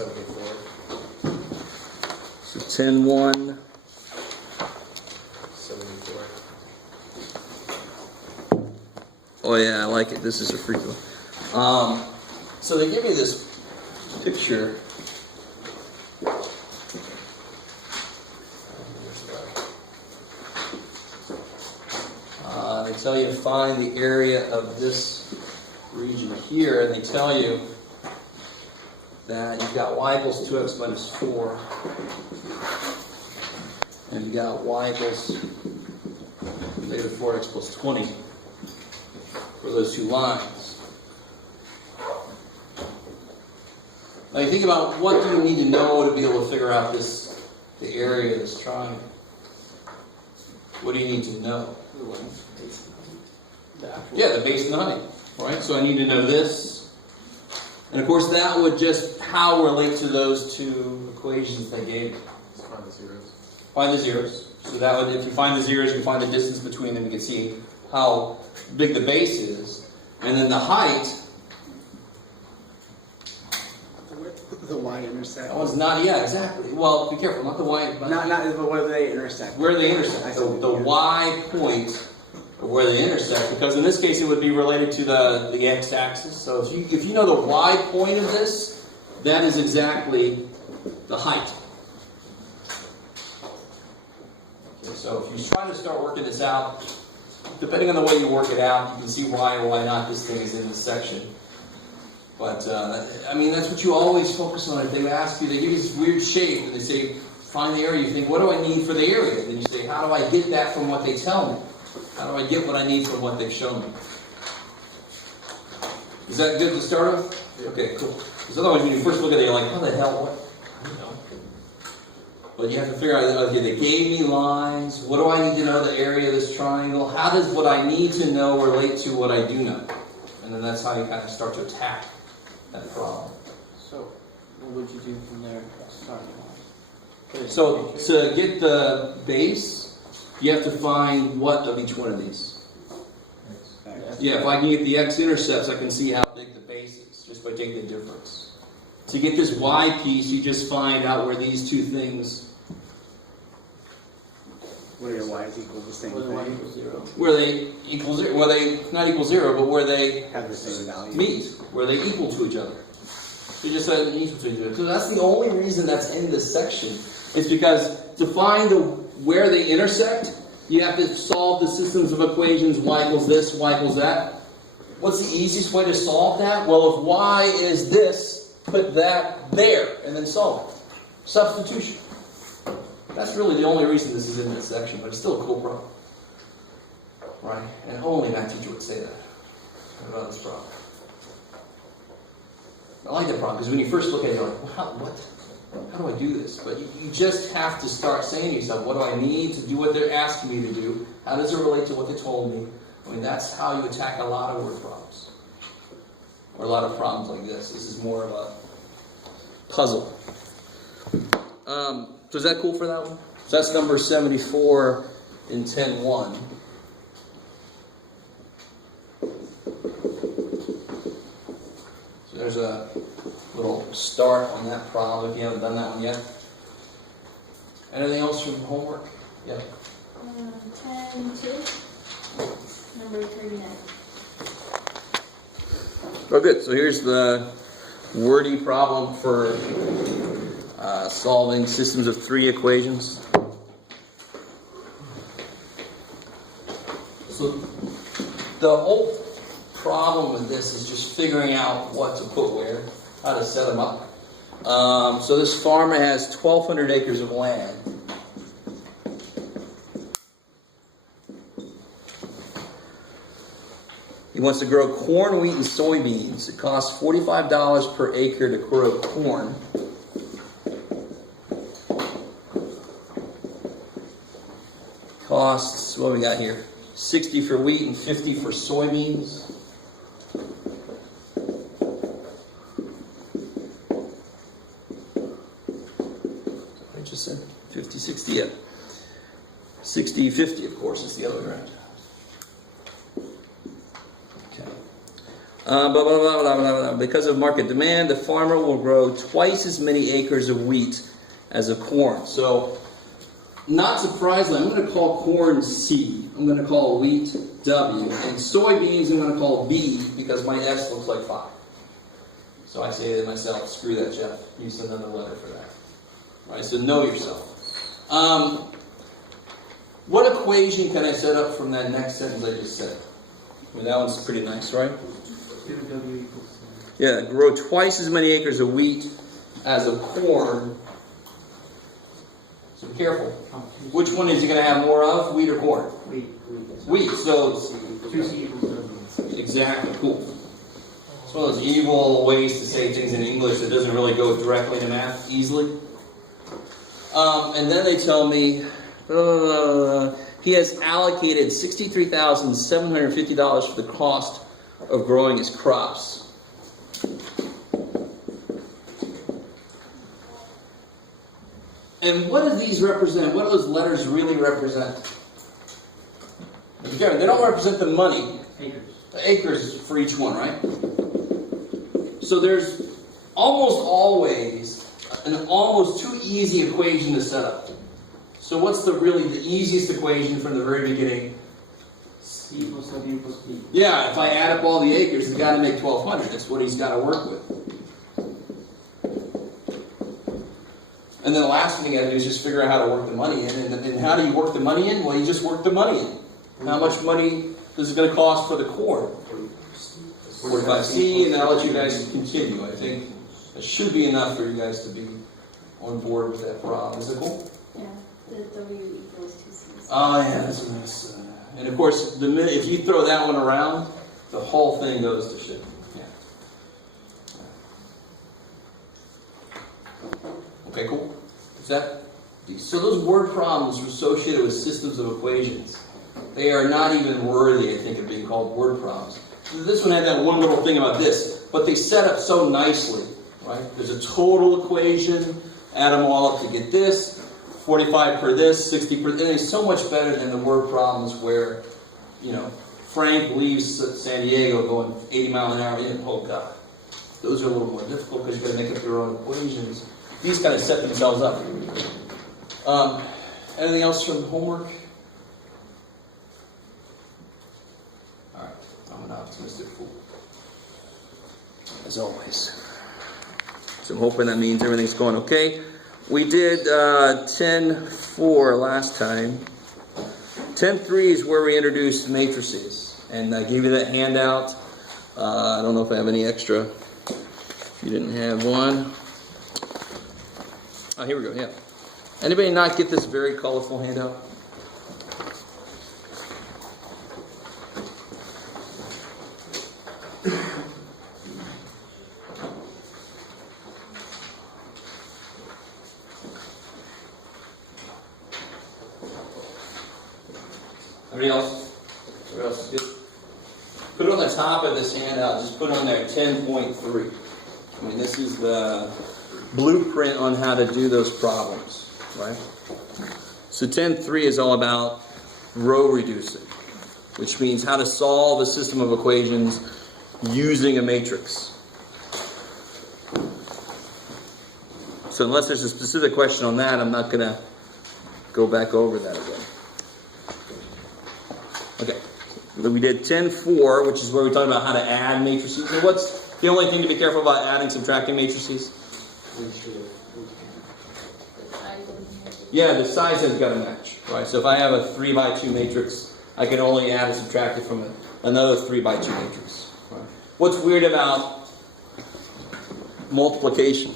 74. So 10-1. 74. Oh yeah, I like it. This is a free throw. So they give me this picture. They tell you to find the area of this region here, and they tell you that you've got y equals 2x minus 4, and you've got y equals negative 4x plus 20 for those two lines. Now you think about, what do you need to know to be able to figure out the area of this triangle? What do you need to know? Yeah, the base and the height, right? So I need to know this. And of course that would just how relate to those two equations they gave me. Let's find the zeros. Find the zeros. So that would, if you find the zeros, you can find the distance between them. You can see how big the base is. And then the height. The y-intercept. That one's not, yeah, exactly. Well, be careful, not the y. But where do they intersect? Where they intersect. The y point of where they intersect, because in this case it would be related to the x-axis. So if you know the y point of this, that is exactly the height. Okay, so if you try to start working this out, depending on the way you work it out, you can see why or why not this thing is in this section. But, I mean, that's what you always focus on. If they ask you, they give you this weird shape, and they say, find the area. You think, what do I need for the area? Then you say, how do I get that from what they tell me? How do I get what I need from what they've shown me? Is that good to start with? Okay, cool. Because otherwise, when you first look at it, you're like, how the hell, what? I don't know. But you have to figure out, okay, they gave me lines. What do I need to know the area of this triangle? How does what I need to know relate to what I do know? And then that's how you kind of start to attack that problem. So, what would you do from there? So, to get the base, you have to find what of each one of these? Yeah, if I can get the x-intercepts, I can see how big the base is, just by taking the difference. To get this y piece, you just find out where these two things... Where your y's equal the same Where the y thing. equals 0. Where they equal 0, where they, not equal 0, but where they Have the same value. meet, where they equal to each other. So you just said equal to each other. So that's the only reason that's in this section. It's because to find where they intersect, you have to solve the systems of equations, y equals this, y equals that. What's the easiest way to solve that? Well, if y is this, put that there, and then solve it. Substitution. That's really the only reason this is in this section, but it's still a cool problem. Right? And only a math teacher would say that about this problem. I like that problem, because when you first look at it, you're like, wow, what? How do I do this? But you just have to start saying to yourself, what do I need to do what they're asking me to do? How does it relate to what they told me? I mean, that's how you attack a lot of word problems. Or a lot of problems like this. This is more of a puzzle. So is that cool for that one? So that's number 74 in 10-1. So there's a little start on that problem if you haven't done that one yet. Anything else from homework? Yeah. 10-2, number 39. Oh, good. So here's the wordy problem for solving systems of 3 equations. So the whole problem with this is just figuring out what to put where, how to set them up. So this farmer has 1,200 acres of land. He wants to grow corn, wheat, and soybeans. It costs $45 per acre to grow corn. Costs, what do we got here? 60 for wheat and 50 for soybeans. I just said 50, 60, yeah. 60, 50, of course, is the other way around. Okay. Blah, blah, blah, blah, blah, blah. Because of market demand, the farmer will grow twice as many acres of wheat as of corn. So, not surprisingly, I'm going to call corn C. I'm going to call wheat W. And soybeans I'm going to call B because my S looks like 5. So I say to myself, screw that, Jeff. Use another letter for that. Right? So know yourself. What equation can I set up from that next sentence I just said? I mean, that one's pretty nice, right? 2W equals Yeah, grow twice as many acres of wheat as of corn. So be careful. Which one is he going to have more of, wheat or corn? wheat. Wheat. So 2C equals W. exactly, cool. It's one of those evil ways to say things in English that doesn't really go directly into math easily. And then they tell me he has allocated $63,750 for the cost of growing his crops. And what do these represent? What do those letters really represent? Again, they don't represent the money. Acres. The acres for each one, right? So there's almost always an almost too easy equation to set up. So what's the easiest equation from the very beginning? C equals W equals P. Yeah, if I add up all the acres, he's got to make 1,200. That's what he's got to work with. And then the last thing you got to do is just figure out how to work the money in. And how do you work the money in? Well, you just work the money in. How much money is it going to cost for the corn? 45C, and I'll let you guys continue. I think that should be enough for you guys to be on board with that problem. Is it cool? Yeah, the W equals 2C's. Oh, yeah, that's nice. And of course, the minute if you throw that one around, the whole thing goes to shit. Yeah. Okay, cool. Is that? So those word problems are associated with systems of equations. They are not even worthy, I think, of being called word problems. This one had that one little thing about this, but they set up so nicely, right? There's a total equation, add them all up to get this, 45 per this, 60 per... And it's so much better than the word problems where, Frank leaves San Diego going 80 miles an hour in. Oh, God. Those are a little more difficult because you've got to make up your own equations. These kind of set themselves up. Anything else from homework? All right. I'm an optimistic fool. As always. So I'm hoping that means everything's going okay. We did 10.4 last time. 10.3 is where we introduced matrices. And I gave you that handout. I don't know if I have any extra. You didn't have one. Oh, here we go, yeah. Anybody not get this very colorful handout? Everybody else? Everybody else is good? Put it on the top of this handout. Just put on there 10.3. I mean, this is the blueprint on how to do those problems, right? So 10.3 is all about row reducing, which means how to solve a system of equations using a matrix. So unless there's a specific question on that, I'm not going to go back over that again. Okay, we did 10.4, which is where we talked about how to add matrices. And what's the only thing to be careful about adding, subtracting matrices? Yeah, the size has got to match, right? So if I have a 3x2 matrix, I can only add and subtract it from another 3x2 matrix. Right? What's weird about multiplication?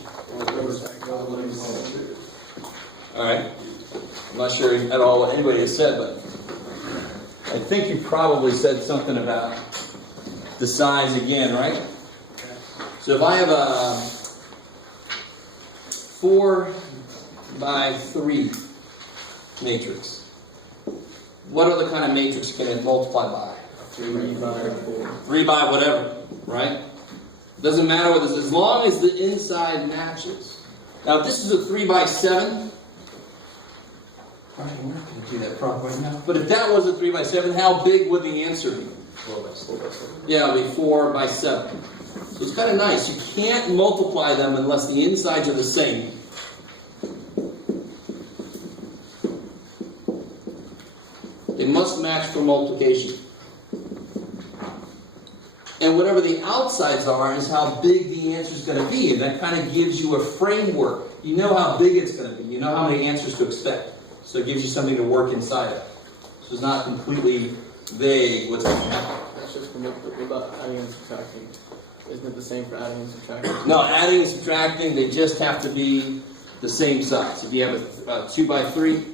All right, I'm not sure at all what anybody has said, but I think you probably said something about the size again, right? So if I have a 4x3 matrix, what other kind of matrix can it multiply by? 3 by 4. 3 by whatever, right? Doesn't matter what this is, as long as the inside matches. Now, if this is a 3x7, right, we're not going to do that problem right now. But if that was a 3x7, how big would the answer be? Yeah, it'll be 4 by 7. So it's kind of nice. You can't multiply them unless the insides are the same. They must match for multiplication. And whatever the outsides are is how big the answer is going to be. And that kind of gives you a framework. You know how big it's going to be. You know how many answers to expect. So it gives you something to work inside of. So it's not completely vague what's going to happen. That's just what about adding and subtracting. Isn't it the same for adding and subtracting? No, adding and subtracting, they just have to be the same size. If you have a 2 by 3,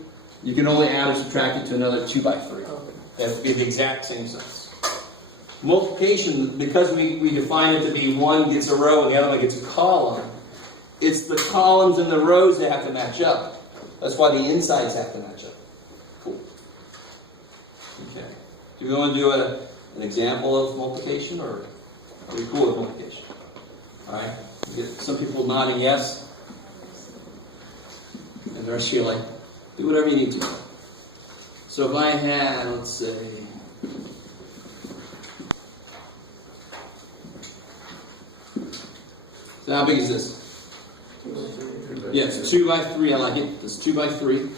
you can only add or subtract it to another 2 by 3. They have to be the exact same size. Multiplication, because we define it to be one gets a row and the other one gets a column, it's the columns and the rows that have to match up. That's why the insides have to match up. Cool. Okay. Do we want to do an example of multiplication, or are we cool with multiplication? All right. We get some people nodding yes, and the rest of you are like, do whatever you need to. So if I had, let's say, so how big is this? Yes, 2 by 3. I like it. It's 2 by 3.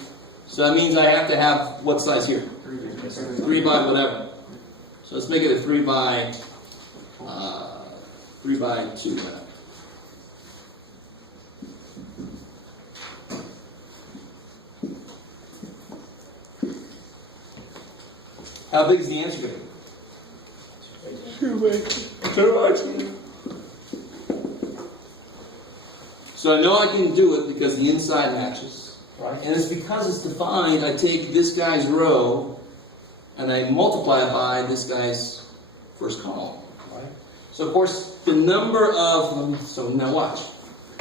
So that means I have to have what size here? 3 by whatever. So let's make it a 3 by 2. How big is the answer going to be? 2 by 2. So I know I can do it because the inside matches. Right? And it's because it's defined, I take this guy's row and I multiply it by this guy's first column. Right? So of course, the number of, so now watch.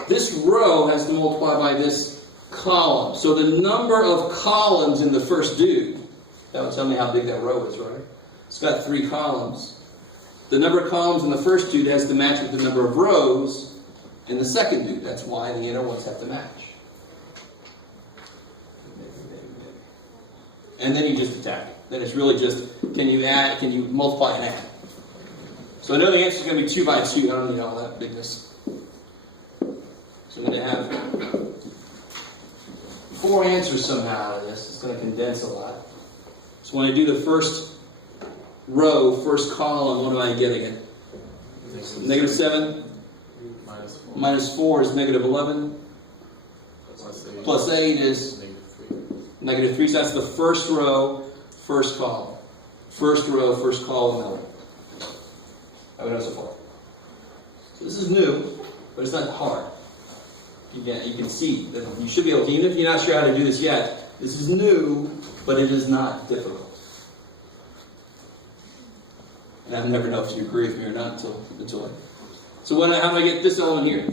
This row has to multiply by this column. So the number of columns in the first dude, that will tell me how big that row is, right? It's got 3 columns. The number of columns in the first dude has to match with the number of rows in the second dude. That's why the inner ones have to match. And then you just attack it. Then it's really just, can you multiply and add? So I know the answer is going to be 2 by 2. I don't need all that bigness. So I'm going to have 4 answers somehow out of this. It's going to condense a lot. So when I do the first row, first column, what am I getting it? Negative 7 minus 4 is negative 11. Plus 8 is negative 3. So that's the first row, first column. First row, first column. How we know so far? So this is new, but it's not hard. You can see that you should be able to, even if you're not sure how to do this yet, this is new, but it is not difficult. And I'll never know if you agree with me or not until I. So how do I get this element here?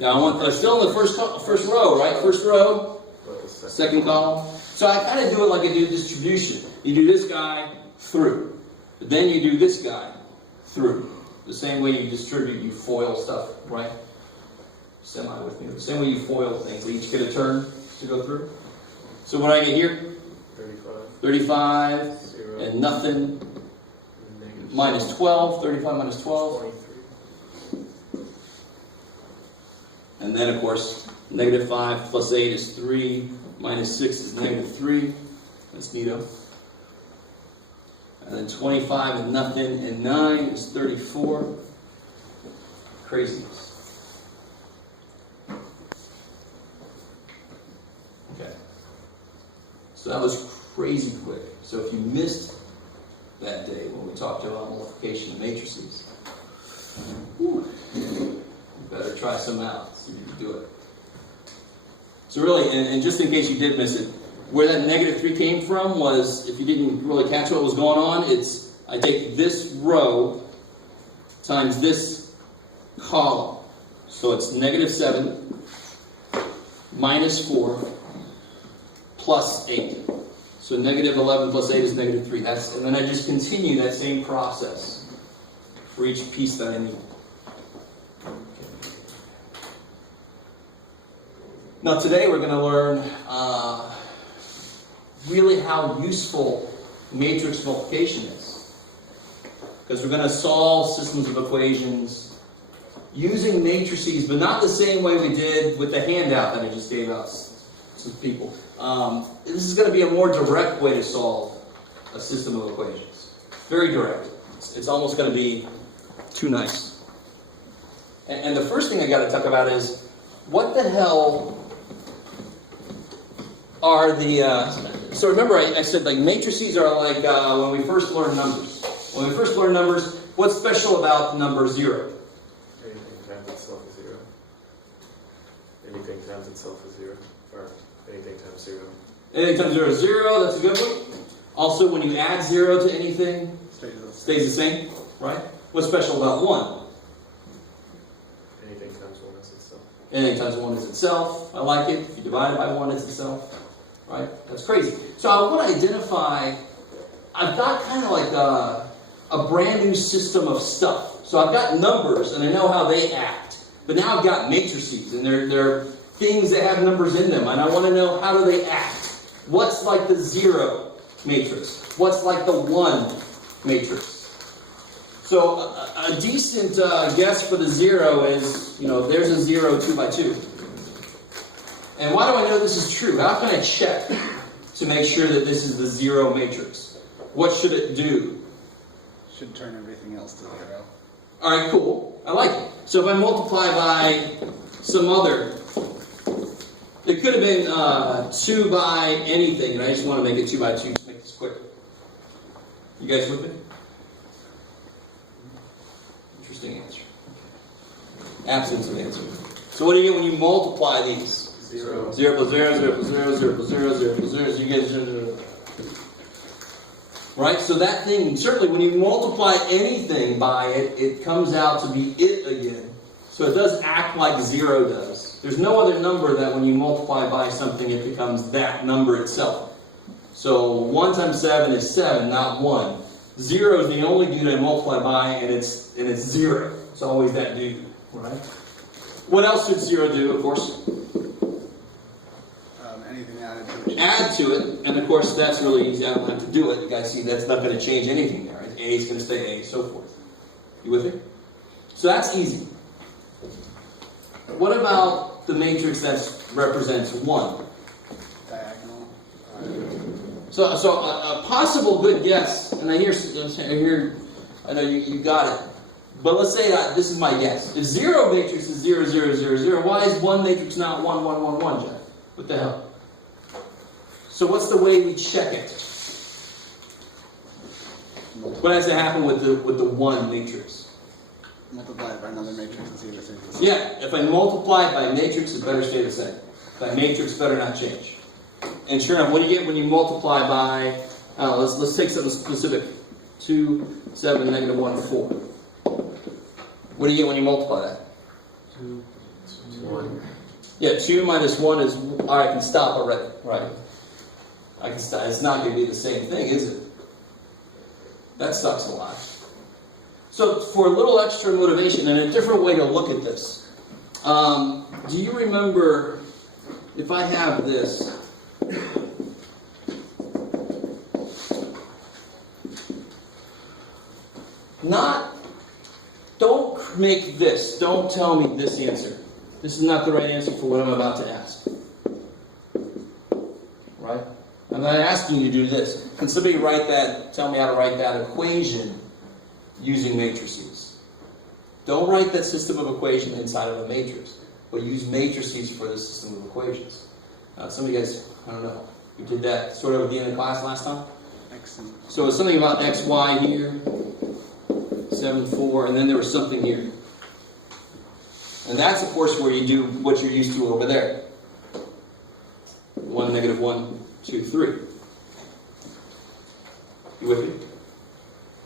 Now I'm still in the first row, right? First row, second column. So I kind of do it like I do distribution. You do this guy through, but then you do this guy through. The same way you distribute, you foil stuff, right? Semi with me. The same way you foil things. They each get a turn to go through. So what do I get here? 35. And nothing. Minus 12. 35 minus 12. 23. And then, of course, negative 5 plus 8 is 3. Minus 6 is negative 3. That's neato. And then 25 and nothing and 9 is 34. Craziness. Okay. So that was crazy quick. So if you missed that day when we talked about multiplication of matrices, you better try some out, see if you can do it. So really, and just in case you did miss it, where that negative 3 came from was, if you didn't really catch what was going on, it's I take this row times this column. So it's negative 7 minus 4 plus 8. So negative 11 plus 8 is negative 3. And then I just continue that same process for each piece that I need. Now today we're going to learn really how useful matrix multiplication is. Because we're going to solve systems of equations using matrices, but not the same way we did with the handout that I just gave out to people. This is going to be a more direct way to solve a system of equations. Very direct. It's almost going to be too nice. And the first thing I got to talk about is, what the hell are the... so remember I said like matrices are like when we first learn numbers. When we first learn numbers, what's special about the number 0? Anything times itself is 0. Anything times itself is 0. Or anything times 0. Anything times 0 is 0, that's a good one. Also, when you add 0 to anything, stays the same, right? What's special about 1? Anything times 1 is itself. Anything times 1 is itself. I like it. If you divide it by 1, it's itself. Right? That's crazy. So I want to identify, I've got kind of like a brand new system of stuff. So I've got numbers, and I know how they act. But now I've got matrices, and they're things that have numbers in them, and I want to know how do they act. What's like the 0 matrix? What's like the 1 matrix? So a decent guess for the 0 is, there's a 0 2 by 2. And why do I know this is true? How can I check to make sure that this is the 0 matrix? What should it do? Should turn everything else to 0. All right, cool. I like it. So if I multiply by some other, it could have been 2 by anything, and I just want to make it 2 by 2 to make this quick. You guys with me? Interesting answer. Absence of answer. So what do you get when you multiply these? 0. 0 plus 0, 0 plus 0, 0 plus 0, 0 plus 0, so you get 0. Right? So that thing, certainly when you multiply anything by it, it comes out to be it again. So it does act like 0 does. There's no other number that when you multiply by something, it becomes that number itself. So 1 times 7 is 7, not 1. 0 is the only dude I multiply by, and it's 0. It's always that dude. Right? What else should 0 do, of course? Anything added to it. Add to it, and of course that's really easy. I don't have to do it. You guys see that's not going to change anything there. Right? A is going to stay A, so forth. You with me? So that's easy. What about the matrix that represents 1? Diagonal. So a possible good guess, and I know you got it. But let's say this is my guess. If 0 matrix is 0, 0, 0, 0, why is 1 matrix not 1, 1, 1, 1, Jeff? What the hell? So what's the way we check it? What has to happen with the 1 matrix? Multiply it by another matrix and see if it stays the same. Yeah, if I multiply it by matrix, it better stay the same. That matrix better not change. And sure enough, what do you get when you multiply by, let's take something specific. 2, 7, negative 1, 4. What do you get when you multiply that? 2, 1. Yeah, 2 minus 1 is, I can stop already, right? I can stop. It's not going to be the same thing, is it? That sucks a lot. So for a little extra motivation and a different way to look at this, do you remember, if I have this, don't make this, don't tell me this answer. This is not the right answer for what I'm about to ask. Right? I'm not asking you to do this. Can somebody tell me how to write that equation using matrices? Don't write that system of equation inside of a matrix, but use matrices for the system of equations. Some of you guys, I don't know, you did that sort of at the end of class last time? Excellent. So it's something about x, y here, 7, 4, and then there was something here. And that's, of course, where you do what you're used to over there. 1, negative 1, 2, 3. You with me?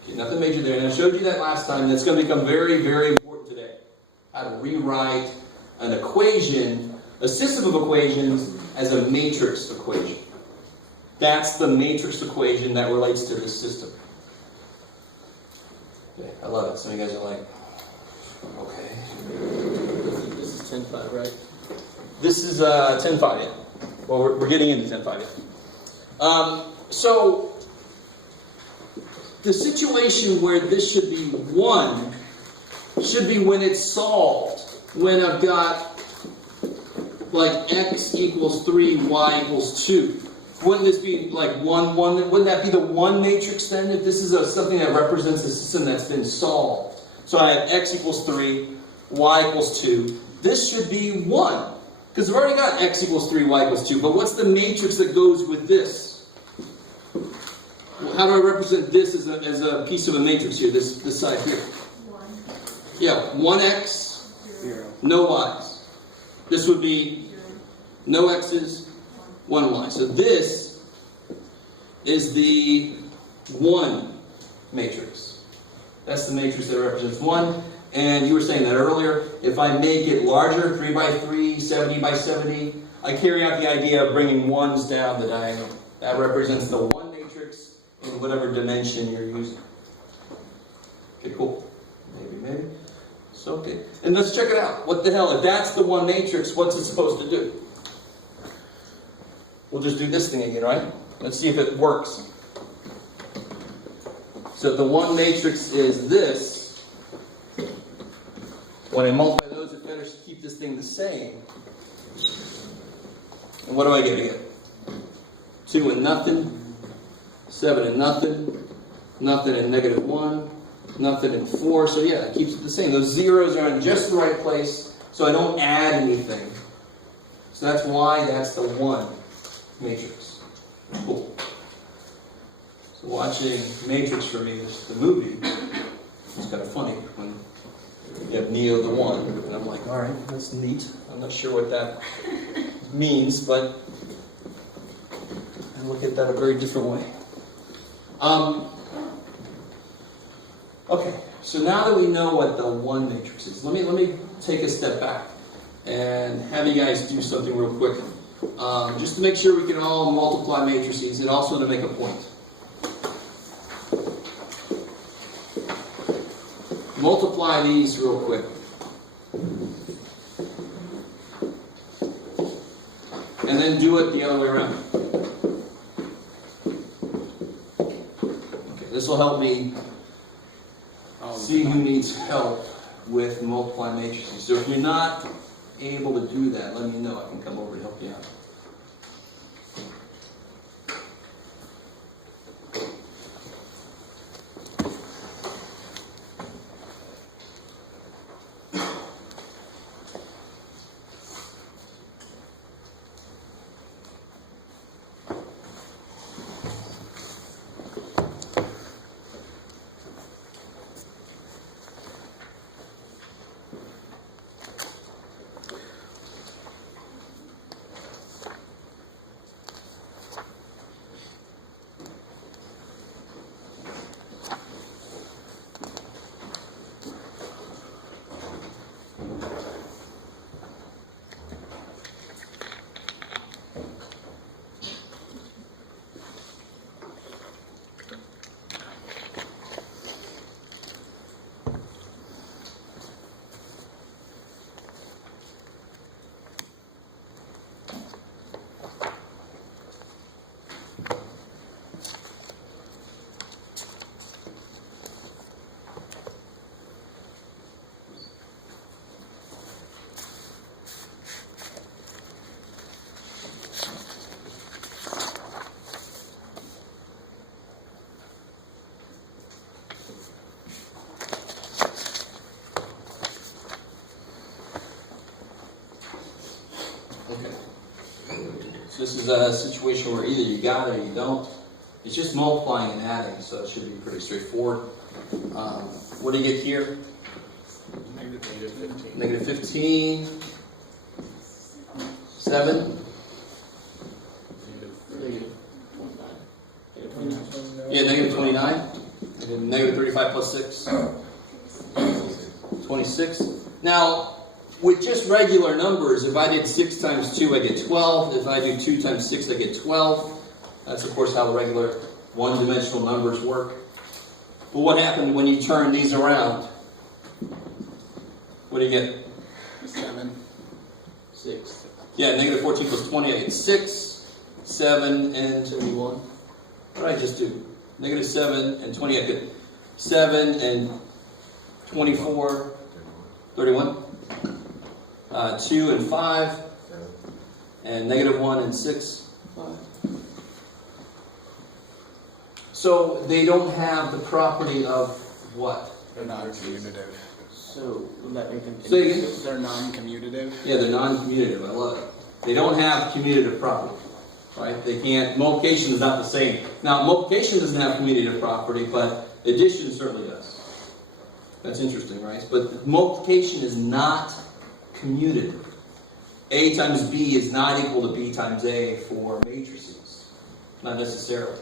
Okay, nothing major there. And I showed you that last time. That's going to become very, very important today. How to rewrite an equation, a system of equations, as a matrix equation. That's the matrix equation that relates to this system. Okay, I love it. Some of you guys are like, okay. This is 10.5, right? This is 10.5, yeah. Well, we're getting into 10.5, yeah. So, the situation where this should be 1 should be when it's solved. When I've got like x equals 3, y equals 2. Wouldn't this be like 1, 1? Wouldn't that be the 1 matrix then? If this is something that represents a system that's been solved. So I have x equals 3, y equals 2. This should be 1. Because we've already got x equals 3, y equals 2. But what's the matrix that goes with this? How do I represent this as a piece of a matrix here, this side here? 1. Yeah, 1x, 0. no y's. This would be 0. no x's, 1 y. So this is the 1 matrix. That's the matrix that represents 1. And you were saying that earlier. If I make it larger, 3 by 3, 70 by 70, I carry out the idea of bringing 1s down the diagonal. That represents the 1 matrix in whatever dimension you're using. Okay, cool. Maybe. So, okay. And let's check it out. What the hell? If that's the 1 matrix, what's it supposed to do? We'll just do this thing again, right? Let's see if it works. So if the 1 matrix is this, when I multiply those, it better keep this thing the same. And what do I get again? 2 and nothing, 7 and nothing, nothing and -1, nothing and 4. So yeah, it keeps it the same. Those zeros are in just the right place, so I don't add anything. So that's why that's the 1 matrix. Cool. So watching Matrix for me, the movie, it's kind of funny when you have Neo the 1, and I'm like, all right, that's neat. I'm not sure what that means, but I look at that a very different way. Okay, so now that we know what the 1 matrix is, let me take a step back and have you guys do something real quick, just to make sure we can all multiply matrices, and also to make a point. Multiply these real quick. And then do it the other way around. Okay, this will help me see who needs help with multiply matrices. So if you're not able to do that, let me know. I can come over to help you out. This is a situation where either you got it or you don't. It's just multiplying and adding, so it should be pretty straightforward. What do you get here? -15. -15. 7. Yeah, -29. And then -35 plus 6. 26. Now, with just regular numbers, if I did 6 times 2, I get 12. If I do 2 times 6, I get 12. That's, of course, how the regular one-dimensional numbers work. But what happened when you turn these around? What do you get? 7. 6. Yeah, -14 plus 20, I get 6, 7, and 71. what did I just do? Negative 7 and 20. Yeah, good. 7 and 24. 31. 2 and 5. And negative 1 and 6. 5. So they don't have the property of what? They're non-commutative. So would that make them Say again? inverses? They're non-commutative. Yeah, they're non-commutative. I love it. They don't have commutative property, right? They can't. Multiplication is not the same. Now, multiplication doesn't have commutative property, but addition certainly does. That's interesting, right? But multiplication is not commutative. A times B is not equal to B times A for matrices. Not necessarily.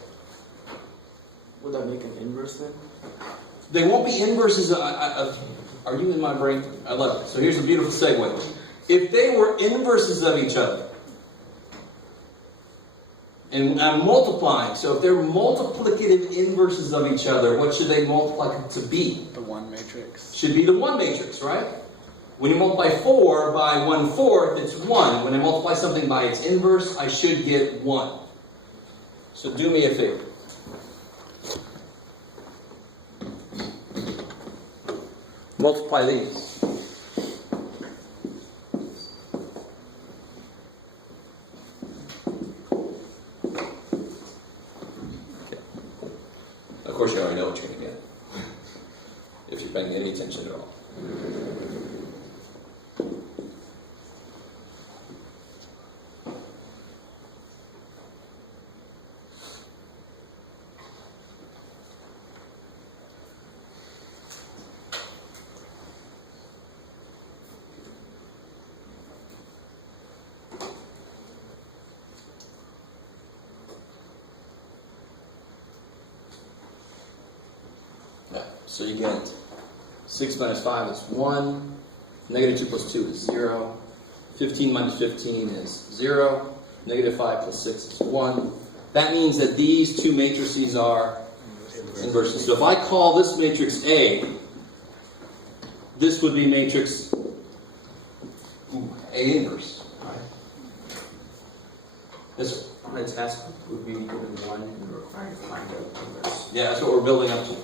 Would that make an inverse then? They won't be inverses of. Are you in my brain? I love it. So here's a beautiful segue. If they were inverses of each other, and I'm multiplying, so if they're multiplicative inverses of each other, what should they multiply to be? The 1 matrix. Should be the 1 matrix, right? When you multiply 4 by 1/4, it's 1. When I multiply something by its inverse, I should get 1. So do me a favor. Multiply these. Of course, you already know what you're going to get, if you're paying any attention at all. So you get 6 minus 5 is 1. Negative 2 plus 2 is 0. 15 minus 15 is 0. Negative 5 plus 6 is 1. That means that these two matrices are inverses. So if I call this matrix A, this would be matrix A inverse. This On a test would be given 1 and required to find out inverse. Yeah, that's what we're building up to.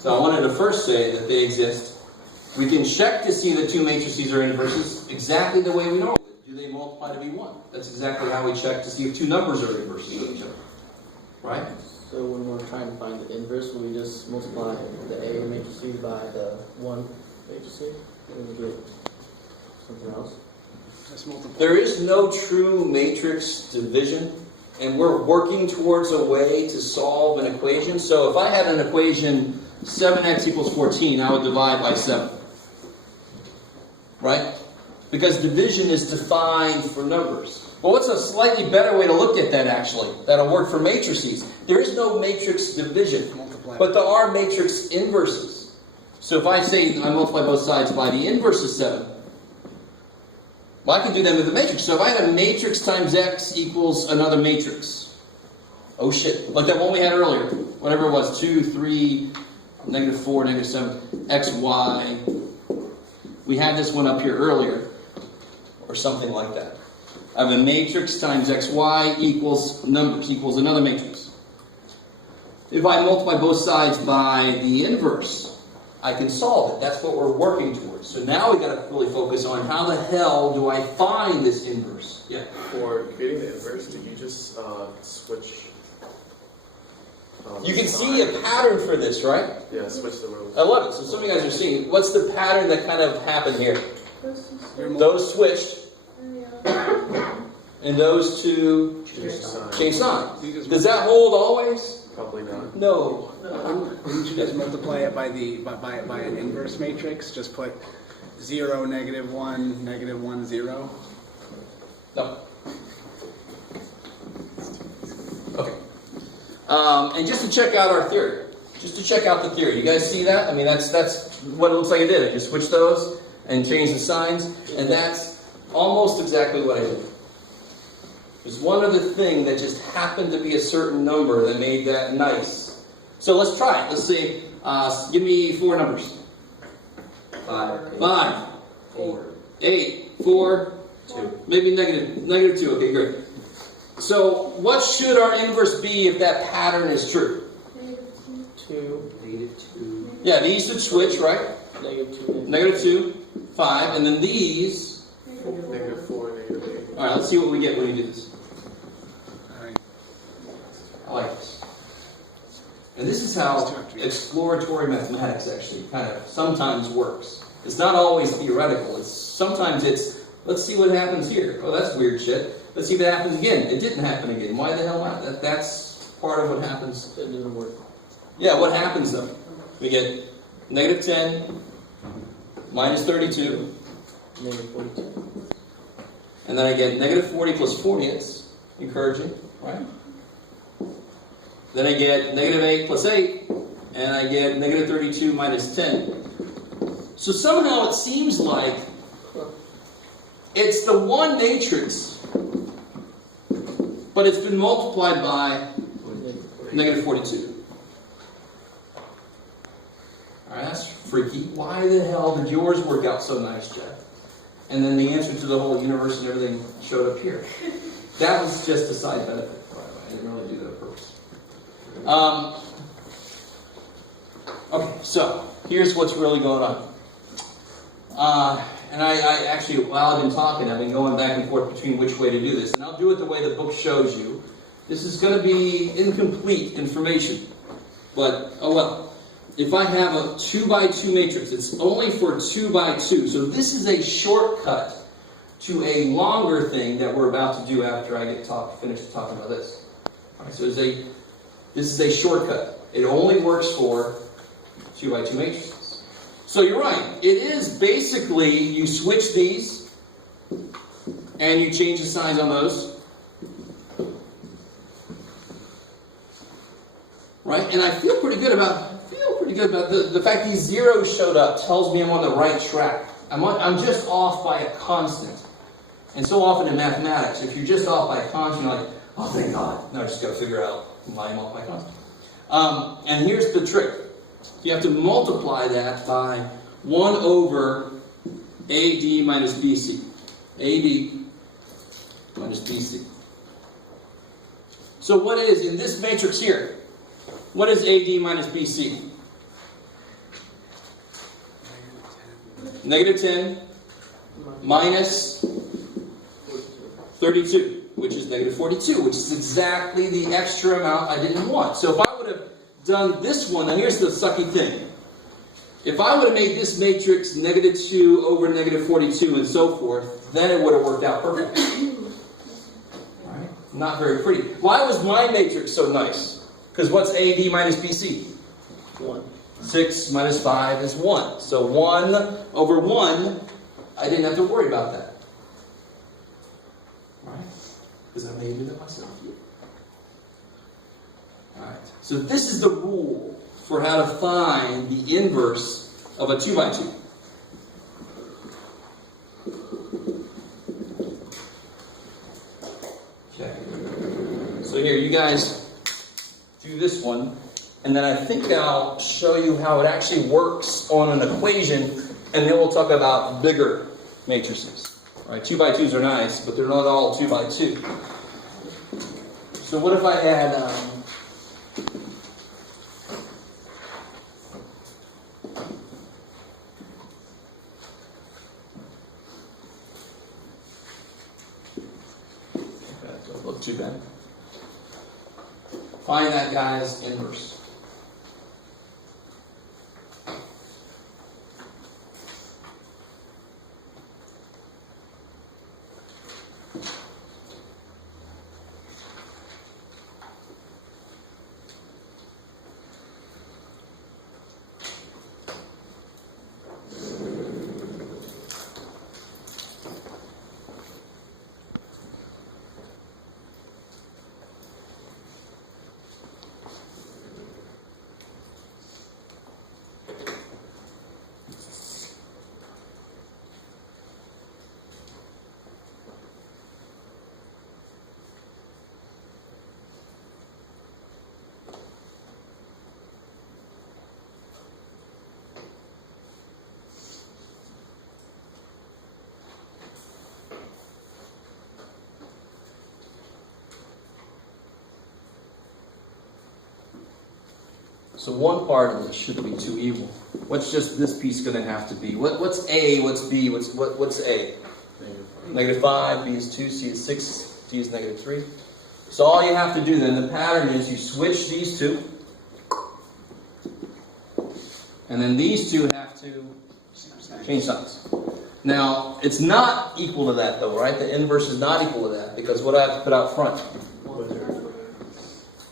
So I wanted to first say that they exist. We can check to see that two matrices are inverses exactly the way we normally would. Do they multiply to be 1? That's exactly how we check to see if two numbers are inverses of each other. Right? So when we're trying to find the inverse, will we just multiply the A matrices by the 1 matrix and we get something else? Just multiply. There is no true matrix division, and we're working towards a way to solve an equation. So if I had an equation 7x equals 14, I would divide by 7. Right? Because division is defined for numbers. Well, what's a slightly better way to look at that, actually? That'll work for matrices. There is no matrix division, Multiply. but there are matrix inverses. So if I say I multiply both sides by the inverse of 7, well, I can do that with a matrix. So if I had a matrix times x equals another matrix. Oh shit, like that one we had earlier. Whatever it was, 2, 3, negative 4, negative 7, x, y. We had this one up here earlier. Or something like that. I have a matrix times xy equals numbers, equals another matrix. If I multiply both sides by the inverse, I can solve it. That's what we're working towards. So now we got to really focus on how the hell do I find this inverse? Yeah. For creating the inverse, did you just switch? You can see a pattern for this, right? Yeah, switch the rows. I love it. So some of you guys are seeing, what's the pattern that kind of happened here? You're Those switched, and those two Change sign. changed sign. You just Does that hold always? Probably not. No. Wouldn't you just multiply it by an inverse matrix? Just put 0, negative 1, negative 1, 0. No. Okay. And just to check out our theory. Just to check out the theory. You guys see that? I mean, that's what it looks like I did. I just switched those and changed the signs. And that's almost exactly what I did. There's one other thing that just happened to be a certain number that made that nice. So let's try it. Let's see. Give me 4 numbers. 5, 5, 4, 8, 4, 2. maybe negative 2. Okay, great. So what should our inverse be if that pattern is true? Negative Yeah, these would switch, right? -2. -2, 5, and then these. -4, -8. All right, let's see what we get when we do this. All right. I like this. And this is how exploratory mathematics actually kind of sometimes works. It's not always theoretical. Sometimes it's, let's see what happens here. Oh, that's weird shit. Let's see if it happens again. It didn't happen again. Why the hell not? That's part of what happens. It didn't work. Yeah, what happens though? We get -10, -32, -42. and then I get -40 plus 40. It's encouraging, right? Then I get -8 plus 8, and I get -32 minus 10. So somehow it seems like it's the one matrix, but it's been multiplied by -42. Alright, that's freaky. Why the hell did yours work out so nice, Jeff? And then the answer to the whole universe and everything showed up here. That was just a side benefit, by the way. I didn't really do that on purpose. Okay, so here's what's really going on. And I actually, while I've been talking, I've been going back and forth between which way to do this. And I'll do it the way the book shows you. This is going to be incomplete information. But, oh well. If I have a 2x2 matrix, it's only for 2x2. So this is a shortcut to a longer thing that we're about to do after I get finished talking about this. All right, so this is a shortcut. It only works for 2x2 matrices. So you're right. It is basically, you switch these and you change the signs on those. Right? And I feel pretty good about the fact these zeros showed up tells me I'm on the right track. I'm just off by a constant. And so often in mathematics, if you're just off by a constant, you're like, oh, thank God. Now I just got to figure out why I'm off by a constant. And here's the trick. You have to multiply that by 1 over AD minus BC. AD minus BC. So what is, in this matrix here, what is AD minus BC? -10 minus 32, which is -42, which is exactly the extra amount I didn't want. So if I would have done this one, now here's the sucky thing. If I would have made this matrix -2 over -42 and so forth, then it would have worked out perfect. Right? Not very pretty. Why was my matrix so nice? Because what's AD minus BC? 1. 6 minus 5 is 1. So 1 over 1, I didn't have to worry about that. Right? Because I made it myself. Alright. So this is the rule for how to find the inverse of a 2x2. Okay. So here, you guys do this one. And then I think I'll show you how it actually works on an equation, and then we'll talk about bigger matrices. Right? 2x2s are nice, but they're not all 2x2. So what if I had... don't look too bad. Find that guy's inverse. So one part of this should be 2 equal. What's just this piece going to have to be? What's A? What's B? What's A? Negative 5. B is 2. C is 6. D is negative 3. So all you have to do then, the pattern is you switch these two. And then these two have to change signs. Now, it's not equal to that though, right? The inverse is not equal to that because what do I have to put out front?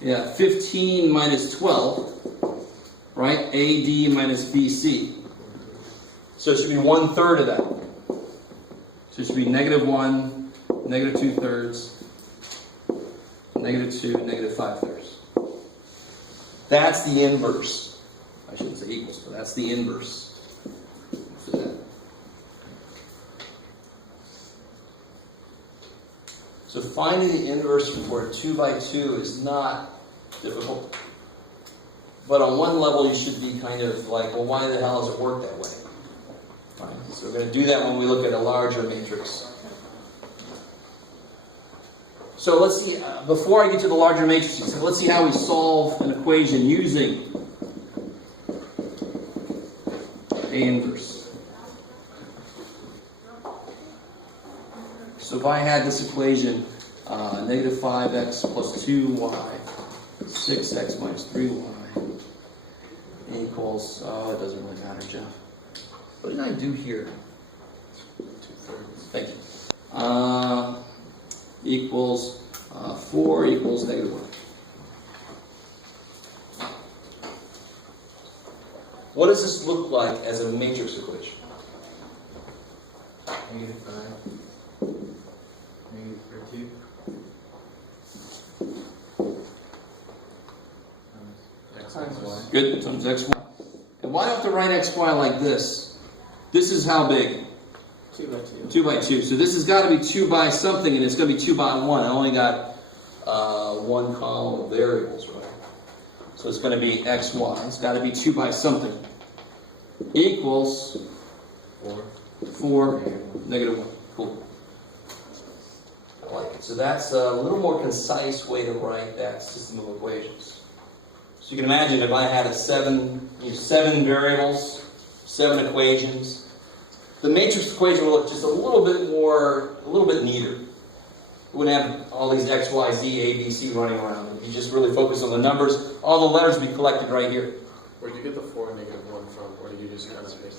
Yeah, 15 minus 12, right? AD minus BC. So it should be 1/3 of that. So it should be negative 1, negative 2/3, negative 2, negative 5/3. That's the inverse. I shouldn't say equals, but that's the inverse for that. So finding the inverse for a 2 by 2 is not difficult. But on one level you should be kind of like, well, why the hell does it work that way? Right? So we're going to do that when we look at a larger matrix. So let's see, before I get to the larger matrices, let's see how we solve an equation using A inverse. So if I had this equation, negative 5x plus 2y, 6x minus 3y, equals, it doesn't really matter, Jeff. What did I do here? 2/3. Thank you. Equals 4 equals negative 1. What does this look like as a matrix equation? Negative 5. Negative 2. Times y. Good, times xy. And why do I have to write xy like this? This is how big? 2 by 2. 2 by 2. So this has got to be 2 by something, and it's going to be 2 by 1. I only got one column of variables, right? So it's going to be xy. It's got to be 2 by something. Equals 4, negative 1. Cool. I like it. So that's a little more concise way to write that system of equations. So you can imagine if I had seven variables, 7 equations, the matrix equation would look just a little bit neater. We wouldn't have all these x, y, z, a, b, c running around. If you just really focus on the numbers, all the letters would be collected right here. Where did you get the 4 and negative 1 from? Or did you just kind of pick?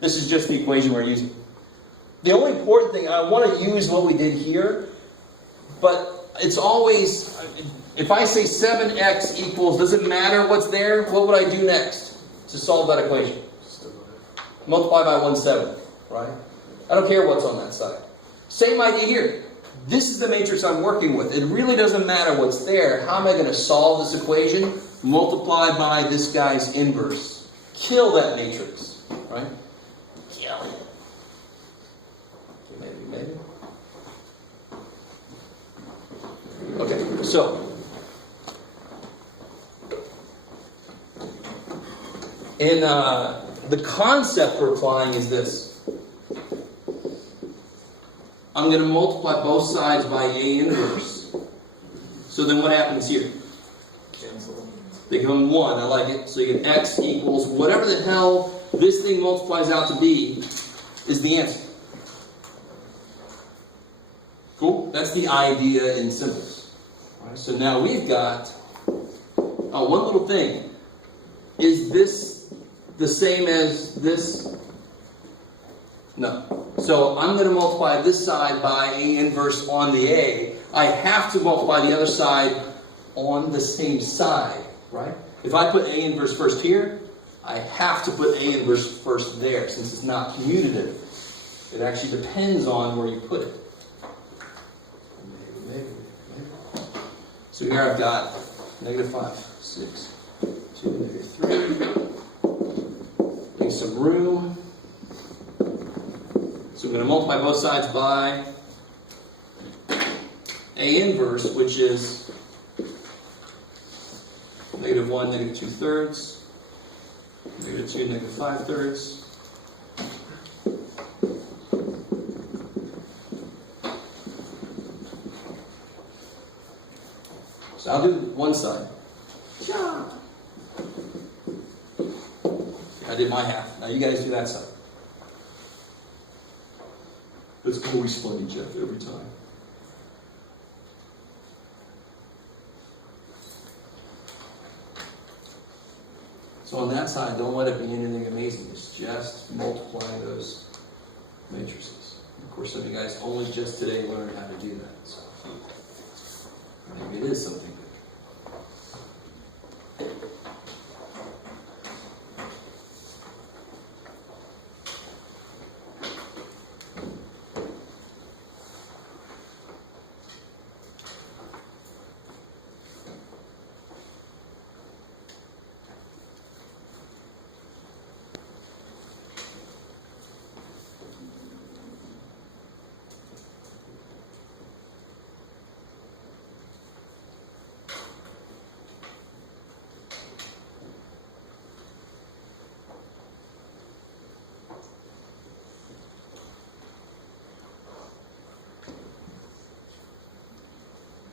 This is just the equation we're using. The only important thing, I want to use what we did here, but it's always, if I say 7x equals, does it matter what's there? What would I do next to solve that equation? Multiply by 1/7, right? I don't care what's on that side. Same idea here. This is the matrix I'm working with. It really doesn't matter what's there. How am I going to solve this equation? Multiply by this guy's inverse. Kill that matrix, right? Kill it. Maybe. Okay, so in the concept we're applying is this. I'm going to multiply both sides by A inverse. So then what happens here? Cancel. They become 1. I like it. So you get x equals whatever the hell this thing multiplies out to be is the answer. Cool? That's the idea in symbols. All right, so now we've got one little thing. Is this the same as this? No. So I'm going to multiply this side by A inverse on the A. I have to multiply the other side on the same side, right? If I put A inverse first here, I have to put A inverse first there since it's not commutative. It actually depends on where you put it. Maybe. So here I've got negative 5, 6, 2, negative 3. Leave some room. So I'm going to multiply both sides by A inverse, which is negative 1, negative 2/3, negative 2, negative 5/3. So I'll do one side. I did my half. Now you guys do that side. It's always funny, Jeff, every time. So on that side, don't let it be anything amazing. It's just multiplying those matrices. Of course, some of you guys only just today learned how to do that. So maybe it is something good.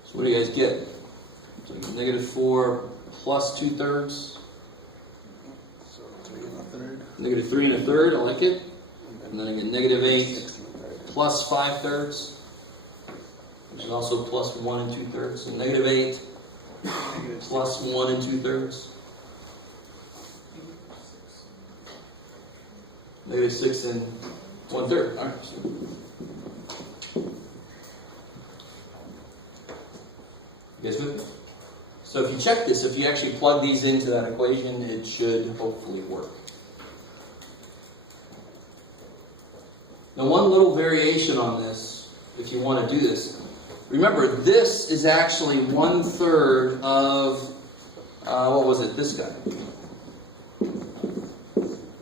So what do you guys get? So negative 4 plus 2/3. So 3 1/3. Negative 3 1/3, I like it. And then I get negative 8 plus 5/3, which is also plus 1 2/3. So negative 8 plus 1 2/3. Negative 6 1/3. All right. You guys good? So if you check this, if you actually plug these into that equation, it should hopefully work. Now one little variation on this, if you want to do this, remember this is actually 1/3 of, what was it, this guy.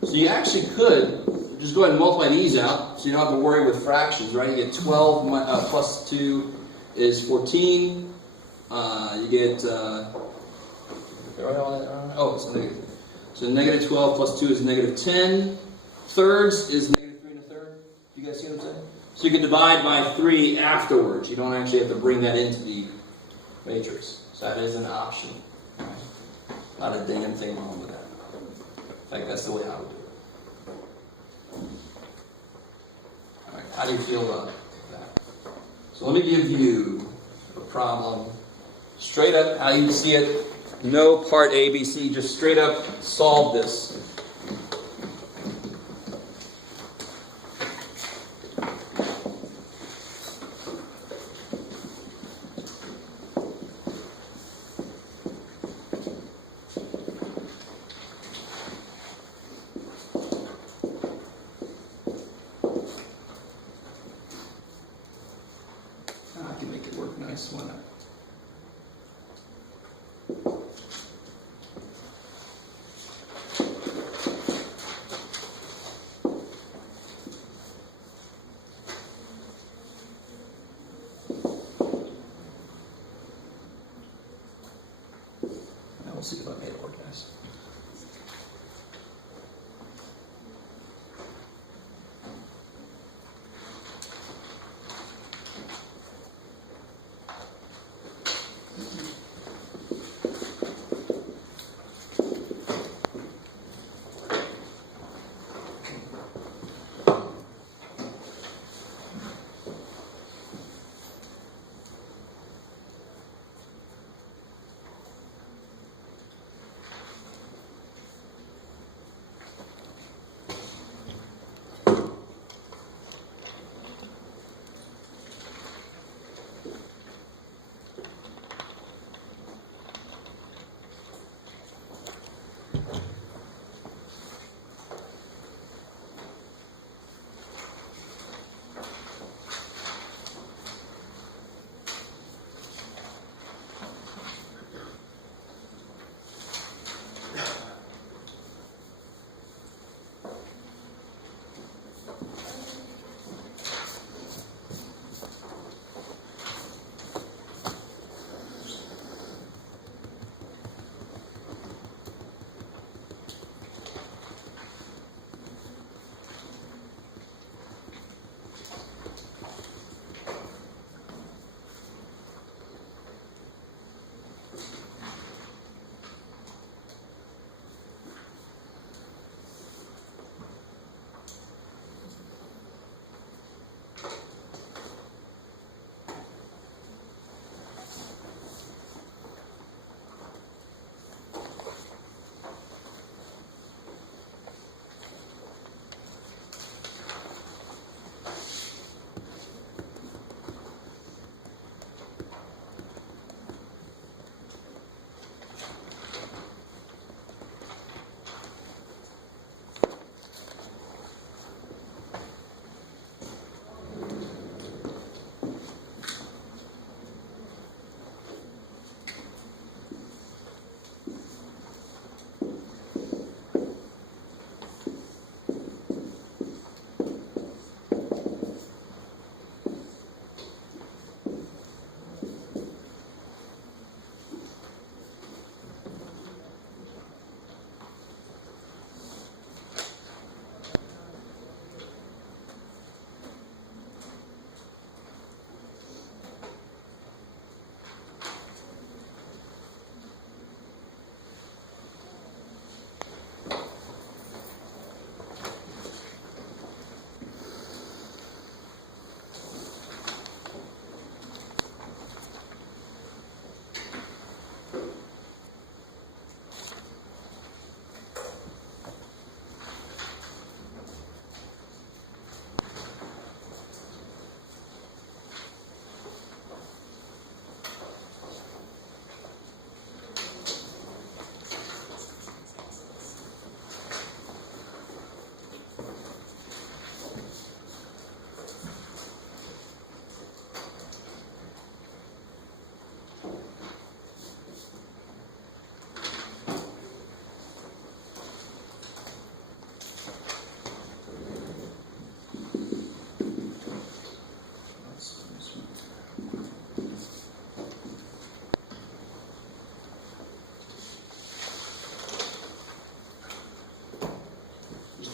So you actually could just go ahead and multiply these out, so you don't have to worry with fractions, right? You get 12 plus 2 is 14. You get, oh, it's negative. So negative 12 plus 2 is negative 10. Thirds is negative 3 1/3. You guys see what I'm saying? So you can divide by 3 afterwards. You don't actually have to bring that into the matrix. So that is an option. Right? Not a damn thing wrong with that. In fact, that's the way I would do it. All right, how do you feel about that? So let me give you a problem. Straight up, how you see it, no part A, B, C, just straight up solve this. I can make it work nice, why not? We'll see if I made it work, guys.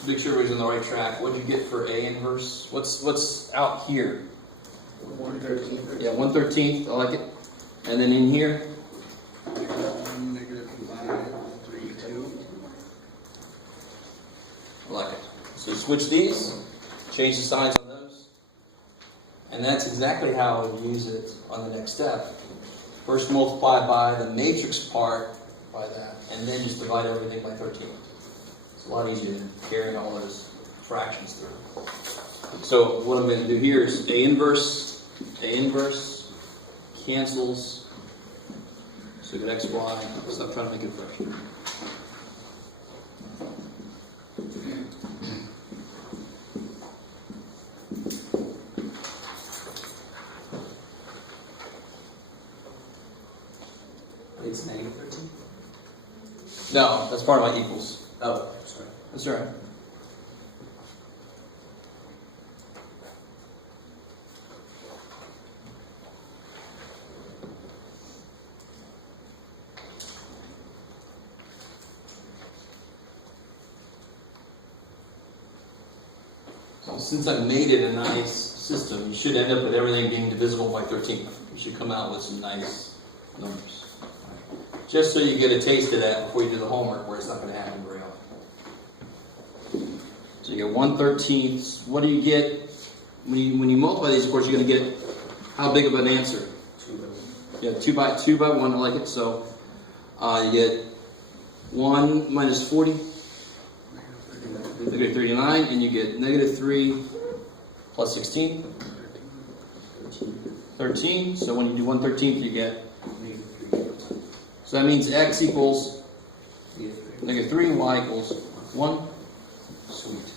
make sure everybody's on the right track. What did you get for A inverse? What's out here? 1/13. Yeah, 1/13. I like it. And then in here, -5, 3, 2. I like it. So switch these, change the signs on those, and that's exactly how I would use it on the next step. First multiply by the matrix part by that, and then just divide everything by 13. It's a lot easier than carrying all those fractions through. So what I'm going to do here is A inverse cancels. So we get x, y. Stop trying to make it a fraction. It's -13. No, that's part of my equals. Oh, sorry. That's all right. So since I've made it a nice system, you should end up with everything being divisible by 13. You should come out with some nice numbers. Just so you get a taste of that before you do the homework, where it's not going to happen very often. So you get 1/13. What do you get when you multiply these? Of course, you're going to get how big of an answer? 2 by 1. Yeah, 2 by 1. I like it. So you get 1 minus 40, negative 39, and you get -3 plus 16, 13. So when you do 1/13, you get. So that means x equals -3, y equals 1. Sweet.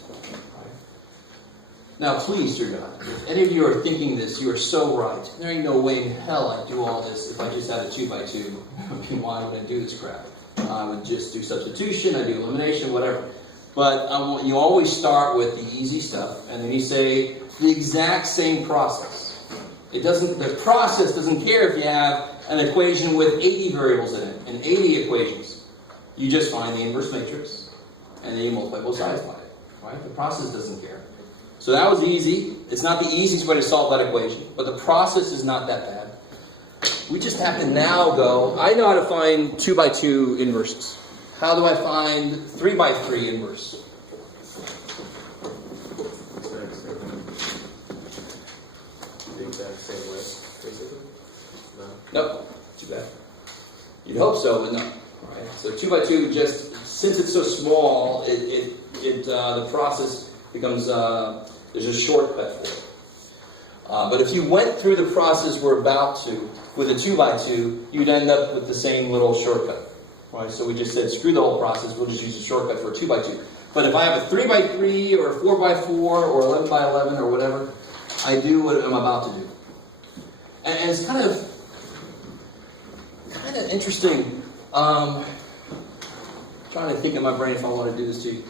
Now, please, dear God, if any of you are thinking this, you are so right. There ain't no way in hell I'd do all this if I just had a 2 by 2. Why would I do this crap? I would just do substitution, I'd do elimination, whatever. But you always start with the easy stuff, and then you say the exact same process. The process doesn't care if you have an equation with 80 variables in it, and 80 equations. You just find the inverse matrix, and then you multiply both sides by it. Right? The process doesn't care. So that was easy. It's not the easiest way to solve that equation, but the process is not that bad. We just have to now go, I know how to find 2 by 2 inverses. How do I find 3 by 3 inverse? The exact same way, basically? No? Nope, too bad. You'd hope so, but no. Right? So 2 by 2, just since it's so small, the process becomes there's a shortcut for it. But if you went through the process we're about to with a 2 by 2, you'd end up with the same little shortcut. Right? So we just said screw the whole process. We'll just use a shortcut for a 2 by 2. But if I have a 3 by 3 or a 4 by 4 or 11 by 11 or whatever, I do what I'm about to do. And it's kind of interesting. Trying to think in my brain if I want to do this to you.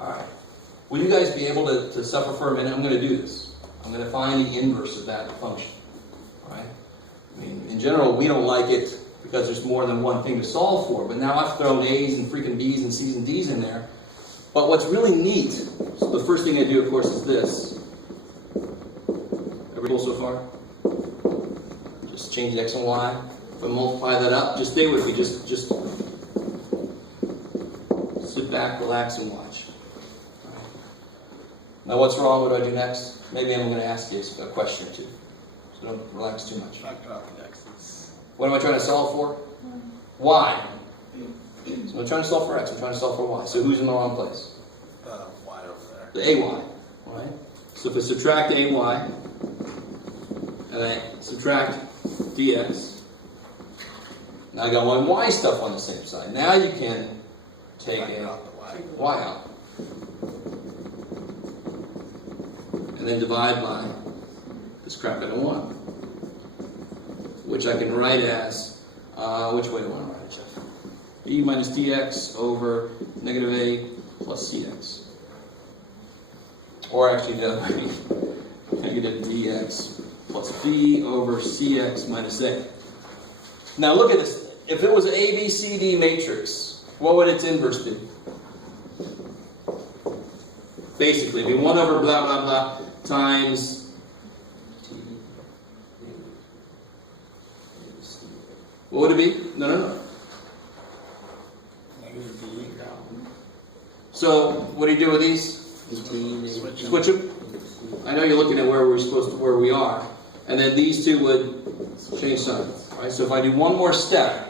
Alright. Will you guys be able to suffer for a minute? I'm going to do this. I'm going to find the inverse of that function. Alright? I mean, in general, we don't like it because there's more than one thing to solve for. But now I've thrown A's and freaking B's and C's and D's in there. But what's really neat, so the first thing I do, of course, is this. Everybody cool so far? Just change the x and y. If I multiply that up, just stay with me. Just sit back, relax, and watch. Now, what's wrong? What do I do next? Maybe I'm going to ask you a question or two. So don't relax too much. What am I trying to solve for? Y. So I'm trying to solve for x. I'm trying to solve for y. So who's in the wrong place? Y over there. The AY. Right? So if I subtract AY, and I subtract dx, now I got my y stuff on the same side. Now you can take a y out. And then divide by this crap I don't want. Which I can write as, which way do I want to write it, Jeff? E minus dx over negative a plus cx. Or actually the other way, negative dx plus b over cx minus a. Now look at this. If it was an A, B, C, D matrix, what would its inverse be? Basically, it'd be 1 over blah, blah, blah times... What would it be? No. So, what do you do with these? Switch them. I know you're looking at where we are. And then these two would change signs. Right? So if I do one more step,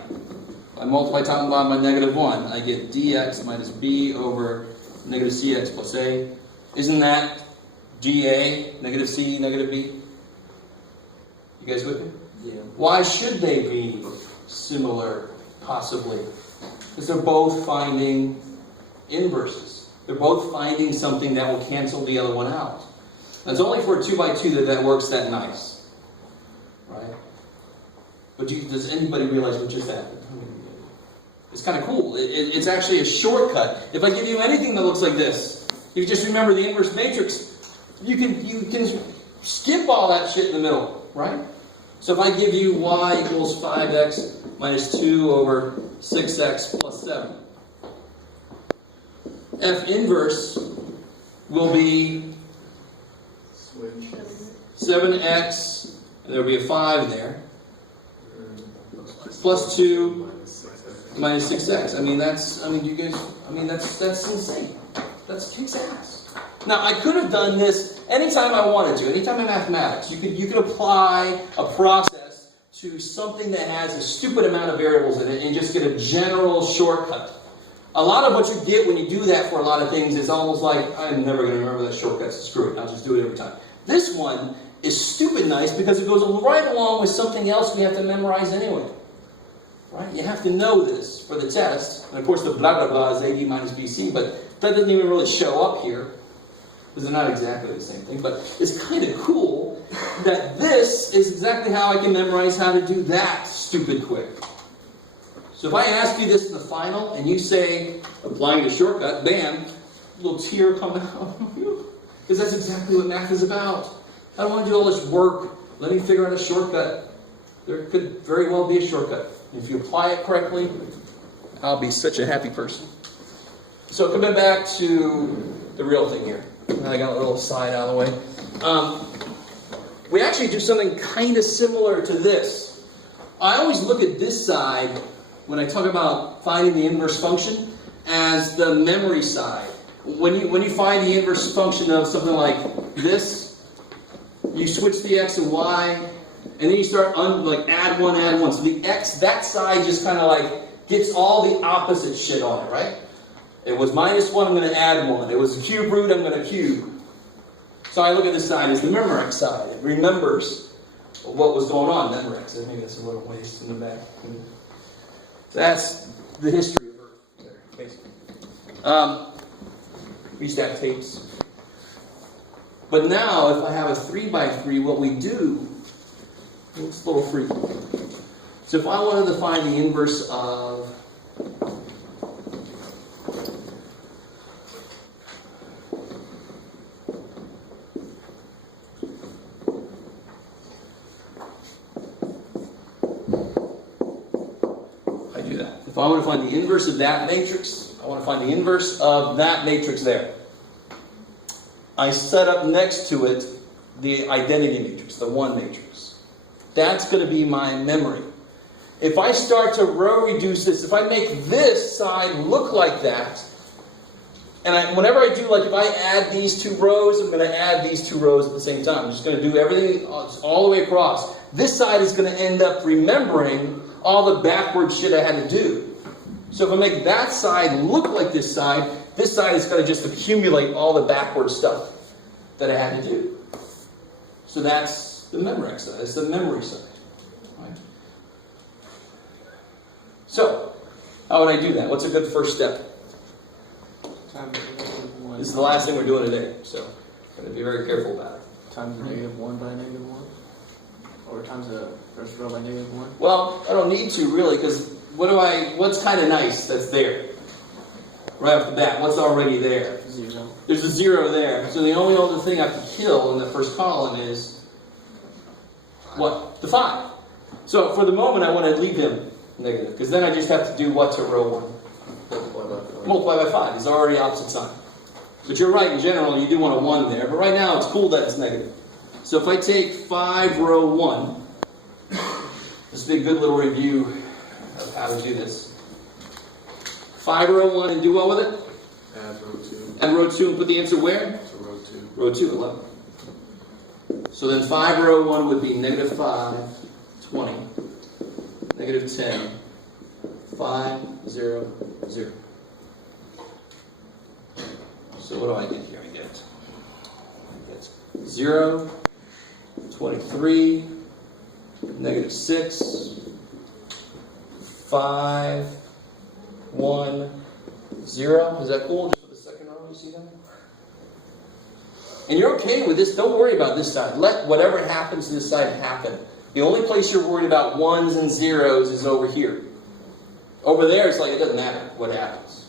I multiply top and bottom by -1, I get dx minus b over negative cx plus a. Isn't that GA, negative c, negative b? You guys with me? Yeah. Why should they be similar, possibly? Because they're both finding inverses. They're both finding something that will cancel the other one out. Now, it's only for a 2 by 2 that works that nice. Right? But does anybody realize what just happened? It's kind of cool. It's actually a shortcut. If I give you anything that looks like this, if you just remember the inverse matrix, you can skip all that shit in the middle, right? So if I give you y equals 5x minus 2 over 6x plus 7, f inverse will be 7x, and there will be a 5 there, plus 2 minus 6x. That's insane. That's kicks ass. Now, I could have done this anytime I wanted to. Anytime in mathematics, you could apply a process to something that has a stupid amount of variables in it and just get a general shortcut. A lot of what you get when you do that for a lot of things is almost like, I'm never going to remember that shortcut, so screw it, I'll just do it every time. This one is stupid nice because it goes right along with something else we have to memorize anyway. Right? You have to know this for the test. And of course the blah blah blah is AB minus BC, but that doesn't even really show up here. Because they're not exactly the same thing. But it's kind of cool that this is exactly how I can memorize how to do that stupid quick. So if I ask you this in the final, and you say, applying the shortcut, bam, a little tear coming out. Because that's exactly what math is about. I don't want to do all this work. Let me figure out a shortcut. There could very well be a shortcut. If you apply it correctly, I'll be such a happy person. So coming back to the real thing here. Now I got a little side out of the way. We actually do something kind of similar to this. I always look at this side when I talk about finding the inverse function as the memory side. When you find the inverse function of something like this, you switch the x and y, and then you start add one. So the x, that side just kind of like gets all the opposite shit on it, right? It was -1, I'm going to add 1. It was a cube root, I'm going to cube. So I look at this side as the Memorex side. It remembers what was going on. Memorex, I think that's a little waste in the back. That's the history of Earth, there, basically. We used to have tapes. But now, if I have a 3 by 3, what we do, it's a little freaky. So if I wanted to find the inverse of if I want to find the inverse of that matrix, I want to find the inverse of that matrix there. I set up next to it the identity matrix, the 1 matrix. That's going to be my memory. If I start to row reduce this, if I make this side look like that, and whenever I do, like if I add these 2 rows, I'm going to add these 2 rows at the same time. I'm just going to do everything all the way across. This side is going to end up remembering all the backward shit I had to do. So if I make that side look like this side is going to just accumulate all the backward stuff that I had to do. So that's the Memorex side. That's the memory side. Right? So, how would I do that? What's a good first step? This is the last thing we're doing today, so I'm going to be very careful about it. Times the -1 by -1? Or times the first row by -1? Well, I don't need to really, because what's kind of nice that's there? Right off the bat, what's already there? 0. There's a 0 there. So the only other thing I have to kill in the first column is What? The 5. So for the moment, I want to leave him negative, because then I just have to do what to row 1? Multiply by 5. It's already opposite sign. But you're right, in general, you do want a 1 there. But right now, it's cool that it's negative. So if I take 5 row 1, this will be a good little review of how to do this. 5 row 1 and do what with it? Add row 2 Add row 2 and put the answer where? to row 2. Row 2, 11. So then 5 row 1 would be negative 5, 20, negative 10, 5, 0, 0. So what do I get here? I get 0, 23, negative 6, 5, 1, 0. Is that cool? Just for the second row, you see that? And you're okay with this. Don't worry about this side. Let whatever happens to this side happen. The only place you're worried about 1s and 0s is over here. Over there, it's like it doesn't matter what happens.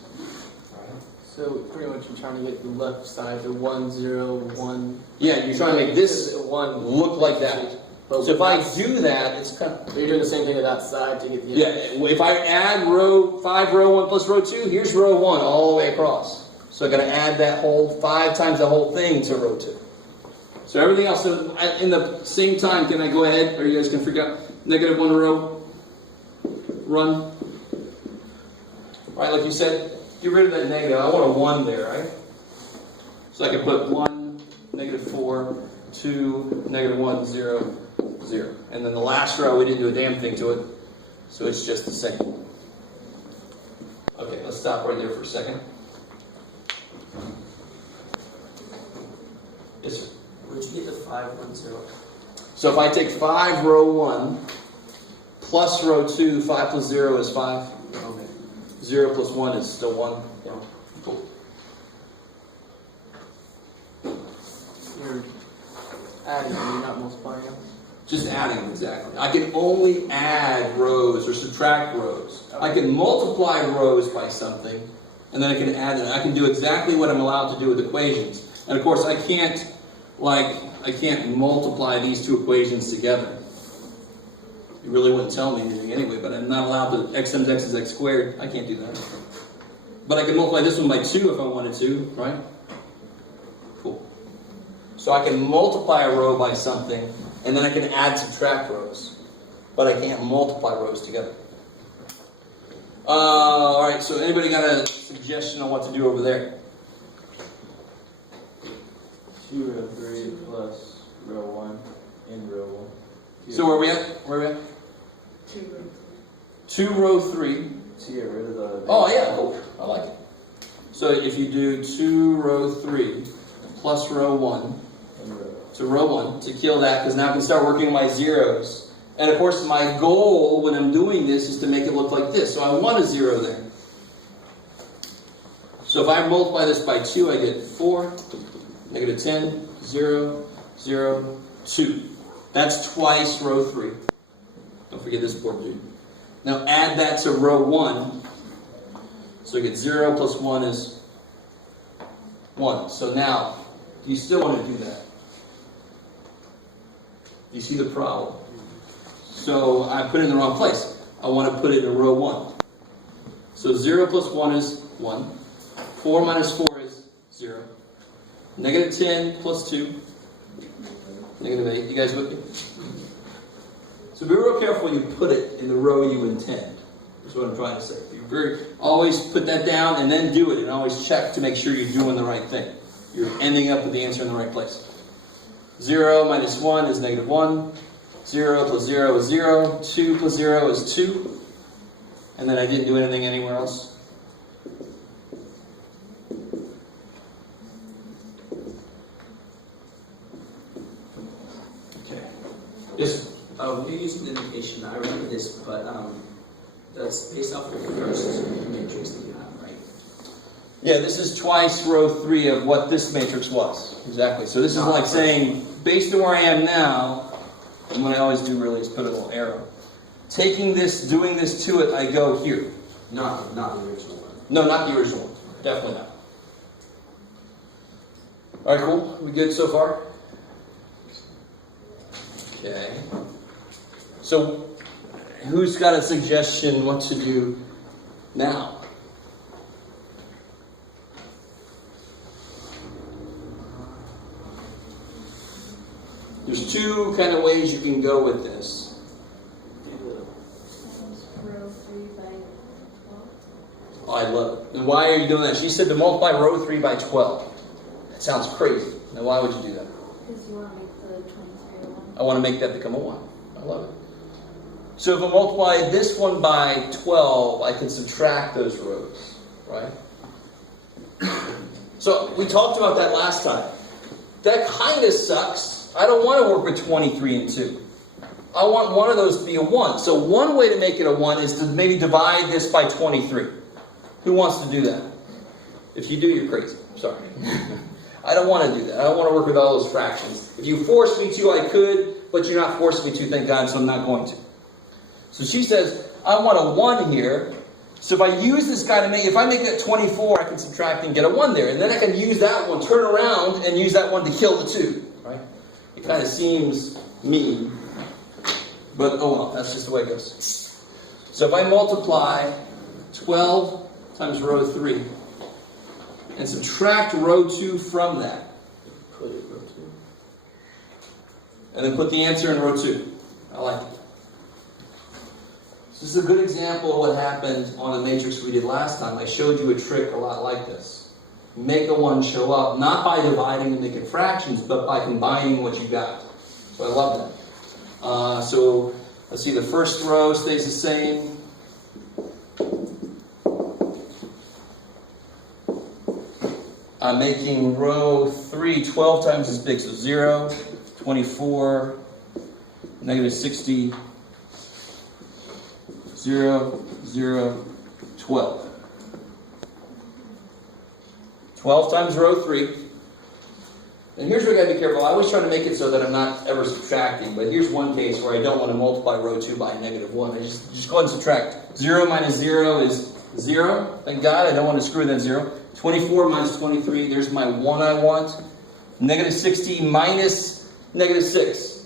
So pretty much you're trying to get the left side to 1, 0, 1. Yeah, you're trying to make this one look like that. But So if I do that, it's kind of... So you're doing the same thing to that side to get the... Yeah, if I add 5 row 1 plus row 2, here's row 1 all the way across. So I'm going to add that whole 5 times the whole thing to row 2. So everything else, so in the same time, can I go ahead, or you guys can figure out negative 1 row, run? Right, like you said, get rid of that negative. I want a 1 there, right? So I can put 1, negative 4, 2, negative 1, 0, 0. And then the last row, we didn't do a damn thing to it. So it's just the same. Okay, let's stop right there for a second. Yes, sir. Where'd you get the 5, 1, 0? So if I take 5 row 1 plus row 2, 5 plus 0 is 5. Okay. 0 plus 1 is still 1. Yeah. Cool. You're adding, you're not multiplying them? Just adding, exactly. I can only add rows or subtract rows. I can multiply rows by something, and then I can add it. I can do exactly what I'm allowed to do with equations. And of course, I can't multiply these two equations together. You really wouldn't tell me anything anyway, but I'm not allowed to, x times x is x squared. I can't do that. But I can multiply this one by 2 if I wanted to, right? Cool. So I can multiply a row by something, and then I can add, subtract rows. But I can't multiply rows together. Alright, so anybody got a suggestion on what to do over there? 2 row 3 plus row 1 and row 1. So where are we at? Where are we at? 2 row 2 row 3. So get rid of the... Oh yeah, cool. I like it. So if you do 2 row 3 plus row 1, and row. so row 1, to kill that, because now I can start working my zeros. And of course my goal when I'm doing this is to make it look like this. So I want a 0 there. So if I multiply this by 2, I get 4, negative 10, 0, 0, 2. That's twice row 3. Don't forget this board, dude. Now add that to row 1. So we get 0 plus 1 is 1. So now, you still want to do that. You see the problem? So I put it in the wrong place. I want to put it in row 1. So 0 plus 1 is 1. 4 minus 4 is 0. Negative 10 plus 2. Negative 8. You guys with me? So be real careful you put it in the row you intend. That's what I'm trying to say. Always put that down and then do it, and always check to make sure you're doing the right thing. You're ending up with the answer in the right place. 0 minus 1 is negative 1. 0 plus 0 is 0. 2 plus 0 is 2. And then I didn't do anything anywhere else. Okay. Yes? When you're using the notation, I remember this, but that's based off of the first matrix that you have, right? Yeah, this is twice row 3 of what this matrix was. Exactly. So this is like saying, based on where I am now, and what I always do really is put a little arrow. Taking this, doing this to it, I go here. Not the original one. No, not the original one. Definitely not. Alright, cool. We good so far? Okay. So, who's got a suggestion what to do now? There's two kind of ways you can go with this. Row 3 by 12. Oh, I love it. And why are you doing that? She said to multiply row 3 by 12. That sounds crazy. Now, why would you do that? Because you want to make the 23 a 1. I want to make that become a 1. I love it. So if I multiply this one by 12, I can subtract those rows, right? So we talked about that last time. That kind of sucks. I don't want to work with 23 and 2. I want one of those to be a 1. So one way to make it a 1 is to maybe divide this by 23. Who wants to do that? If you do, you're crazy. Sorry. I don't want to do that. I don't want to work with all those fractions. If you forced me to, I could, but you're not forcing me to, thank God, so I'm not going to. So she says, I want a 1 here. So if I use this guy to make, if I make that 24, I can subtract and get a 1 there. And then I can use that one, turn around, and use that one to kill the 2. Right? It kind of seems mean. But oh well, that's just the way it goes. So if I multiply 12 times row 3 and subtract row 2 from that, Put it row 2. and then put the answer in row 2. I like it. This is a good example of what happened on a matrix we did last time. I showed you a trick a lot like this. Make a 1 show up, not by dividing and making fractions, but by combining what you got. So I love that. So let's see, the first row stays the same. I'm making row 3 12 times as big, so 0, 24, negative 60, 0, 0, 12. 12 times row 3. And here's where you gotta be careful. I always try to make it so that I'm not ever subtracting, but here's one case where I don't want to multiply row 2 by a negative 1. I just go ahead and subtract. 0 minus 0 is 0. Thank God, I don't want to screw that 0. 24 minus 23, there's my 1 I want. Negative 60 minus negative 6.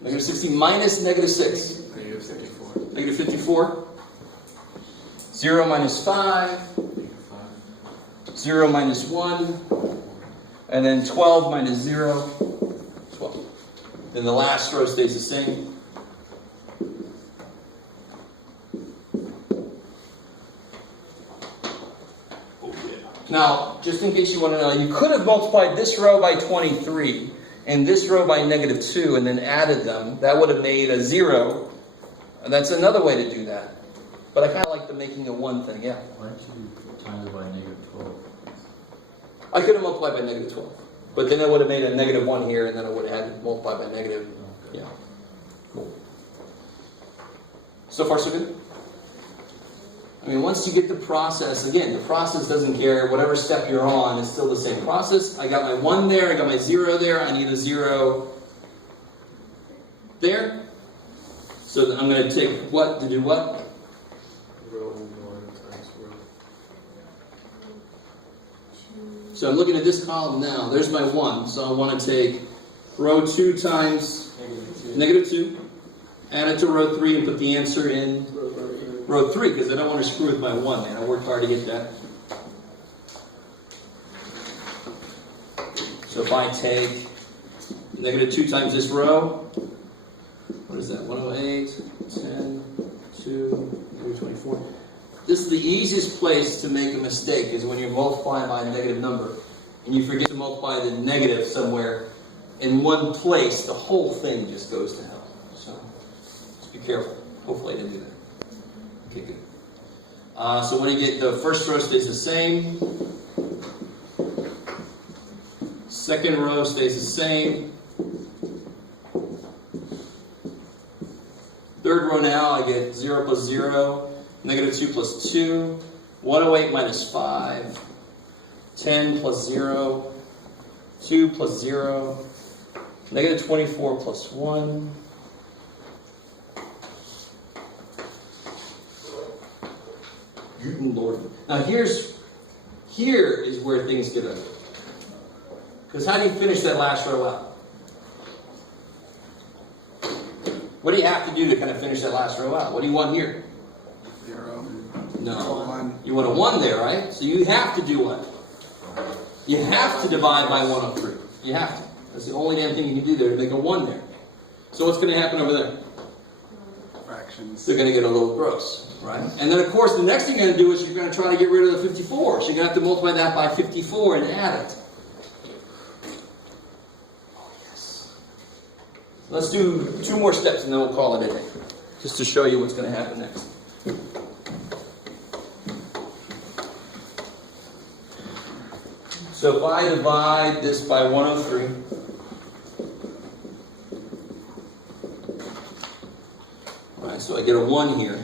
Negative 60 minus negative 6. Negative 54. Negative 54. 0 minus 5. Negative 5. 0 minus 1. And then 12 minus 0. 12. Then the last row stays the same. Now, just in case you want to know, you could have multiplied this row by 23 and this row by negative 2 and then added them. That would have made a 0. That's another way to do that. But I kind of like the making a 1 thing, yeah. Why don't you times it by negative 12? I could have multiplied by negative 12. But then I would have made a negative 1 here and then I would have had to multiply by negative. Yeah. Cool. So far, so good? I mean, once you get the process, again, the process doesn't care. Whatever step you're on, it's still the same process. I got my 1 there. I got my 0 there. I need a 0 there. So I'm going to take what to do what? Row 1 times row. So I'm looking at this column now. There's my 1. So I want to take row 2 times negative 2. Add it to row 3 and put the answer in row 3, because I don't want to screw with my 1, man. I worked hard to get that. So if I take negative 2 times this row, what is that? 108, 10, 2, negative 24. This is the easiest place to make a mistake, is when you're multiplying by a negative number, and you forget to multiply the negative somewhere in one place, the whole thing just goes to hell. So just be careful. Hopefully I didn't do that. Okay, good. So when you get the first row stays the same. Second row stays the same. Third row now, I get 0 plus 0, negative 2 plus 2, 108 minus 5, 10 plus 0, 2 plus 0, negative 24 plus 1. Lord. Now here is where things get ugly. Because how do you finish that last row out? What do you have to do to kind of finish that last row out? What do you want here? 0. No. 1. You want a 1 there, right? So you have to do what? You have to divide by 103. You have to. That's the only damn thing you can do there to make a 1 there. So what's going to happen over there? Fractions. They're going to get a little gross, right? And then, of course, the next thing you're going to do is you're going to try to get rid of the 54. So you're going to have to multiply that by 54 and add it. Oh, yes. Let's do 2 more steps and then we'll call it a day. Just to show you what's going to happen next. So if I divide this by 103, so I get a 1 here.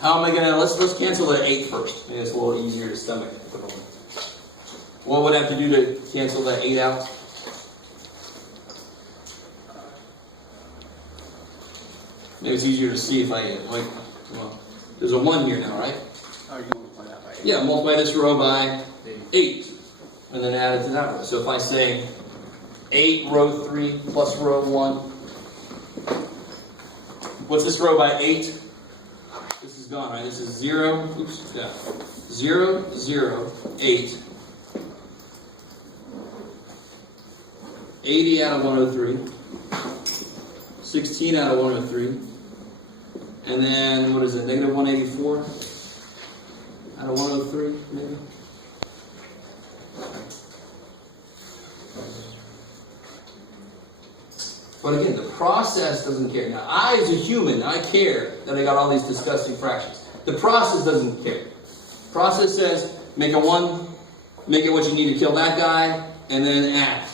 How am I going to, let's cancel that 8 first. Maybe it's a little easier to stomach. What would I have to do to cancel that 8 out? Maybe it's easier to see if I, well, there's a 1 here now, right? Oh, you can multiply that by 8. Yeah, multiply this row by 8. And then add it to that row. So if I say 8 row 3 plus row 1, what's this row by 8? This is gone, right? This is 0, oops, yeah. 0, 0, 8. 80 out of 103. 16 out of 103. And then, what is it, negative 184 out of 103, maybe? But again, the process doesn't care. Now, I as a human, I care that I got all these disgusting fractions. The process doesn't care. Process says, make a 1, make it what you need to kill that guy, and then add.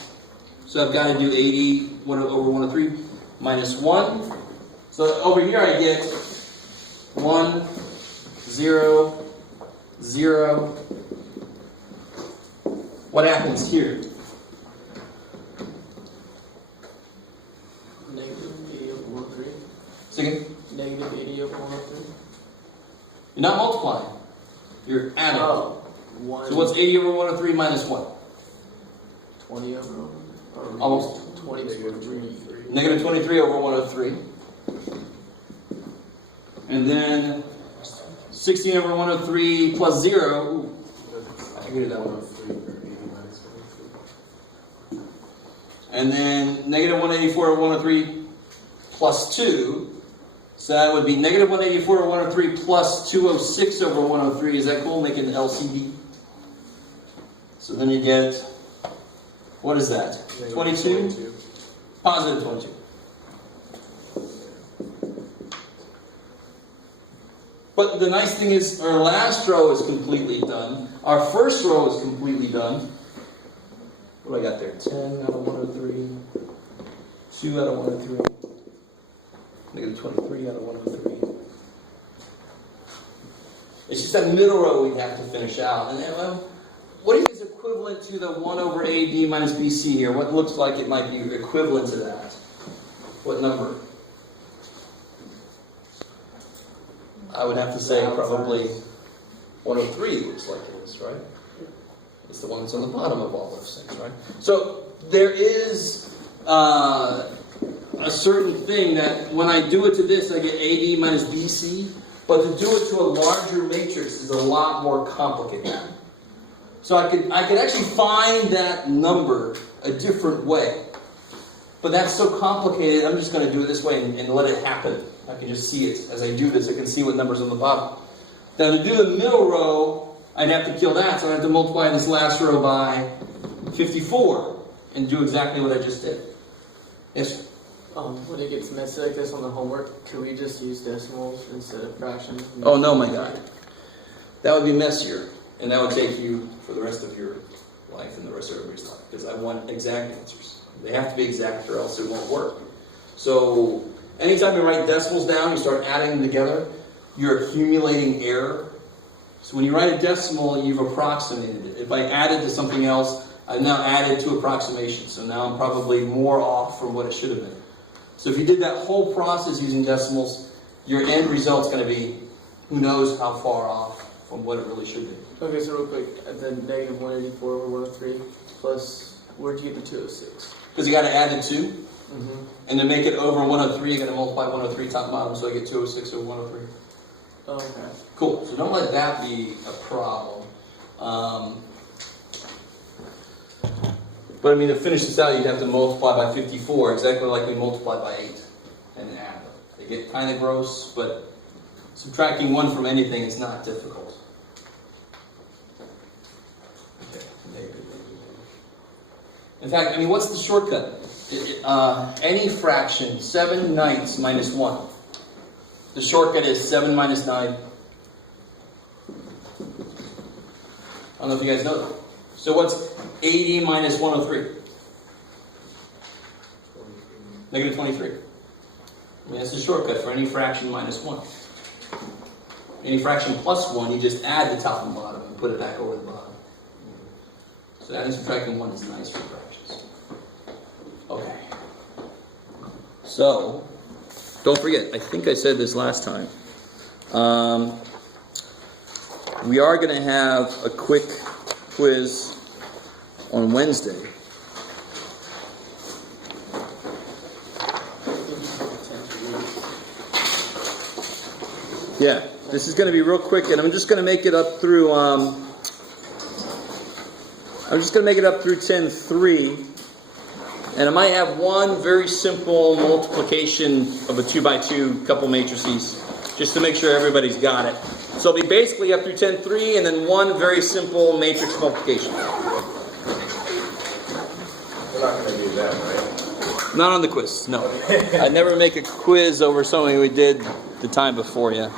So I've got to do 80 over 103 minus 1. So over here I get 1, 0, 0. What happens here? Negative 80 over 103. Second? Negative 80 over 103. You're not multiplying. You're adding. Oh, 1. So what's 80 over 103 minus what? 20 over. Or Almost. 20 over 3. Negative 23 over 103. And then 16 over 103 plus 0. Ooh, I figured it out. And then negative 184 over 103 plus 2. So that would be negative 184 over 103 plus 206 over 103. Is that cool? Making LCD. So then you get, what is that? 22? Positive 22. But the nice thing is our last row is completely done. Our first row is completely done. What do I got there? 10 out of 103. 2 out of 103. Negative 23 out of 103. It's just that middle row we'd have to finish out. And then, well, what do you think is equivalent to the 1 over AB minus BC here? What looks like it might be equivalent to that? What number? I would have to say probably 103 looks like it is, right? It's the one that's on the bottom of all those things, right? So there is a certain thing that when I do it to this, I get AB minus BC, but to do it to a larger matrix is a lot more complicated. So I could actually find that number a different way. But that's so complicated, I'm just going to do it this way and let it happen. I can just see it. As I do this, I can see what number's on the bottom. Now to do the middle row, I'd have to kill that, so I'd have to multiply this last row by 54 and do exactly what I just did. Yes? When it gets messy like this on the homework, could we just use decimals instead of fractions? Oh no, my God. That would be messier. And that would take you for the rest of your life and the rest of everybody's life. Because I want exact answers. They have to be exact or else it won't work. So anytime you write decimals down, you start adding them together, you're accumulating error. So when you write a decimal, you've approximated it. If I added to something else, I've now added to approximation. So now I'm probably more off from what it should have been. So if you did that whole process using decimals, your end result's going to be who knows how far off from what it really should be. Okay, so real quick, the negative 184 over 103 plus, where'd you get the 206? Because you got to add the 2. And to make it over 103, you're going to multiply 103 top and bottom, so I get 206 over 103. Okay. Cool. So don't let that be a problem. But I mean, to finish this out, you'd have to multiply by 54, exactly like we multiplied by 8, and add them. They get kind of gross, but subtracting 1 from anything is not difficult. Okay. In fact, I mean, what's the shortcut? Any fraction, 7/9 minus 1. The shortcut is 7 minus 9. I don't know if you guys know that. So what's 80 minus 103? Negative 23. I mean, that's the shortcut for any fraction minus 1. Any fraction plus 1, you just add the top and bottom and put it back over the bottom. So adding and subtracting 1 is nice for fractions. Okay. So, don't forget, I think I said this last time. We are going to have a quick quiz on Wednesday. Yeah, this is going to be real quick, and I'm just going to make it up through. I'm just going to make it up through 10-3, and I might have one very simple multiplication of a 2x2 couple matrices, just to make sure everybody's got it. So it'll be basically up through 10-3, and then one very simple matrix multiplication. We're not going to do that, right? Not on the quiz, no. I'd never make a quiz over something we did the time before, yeah.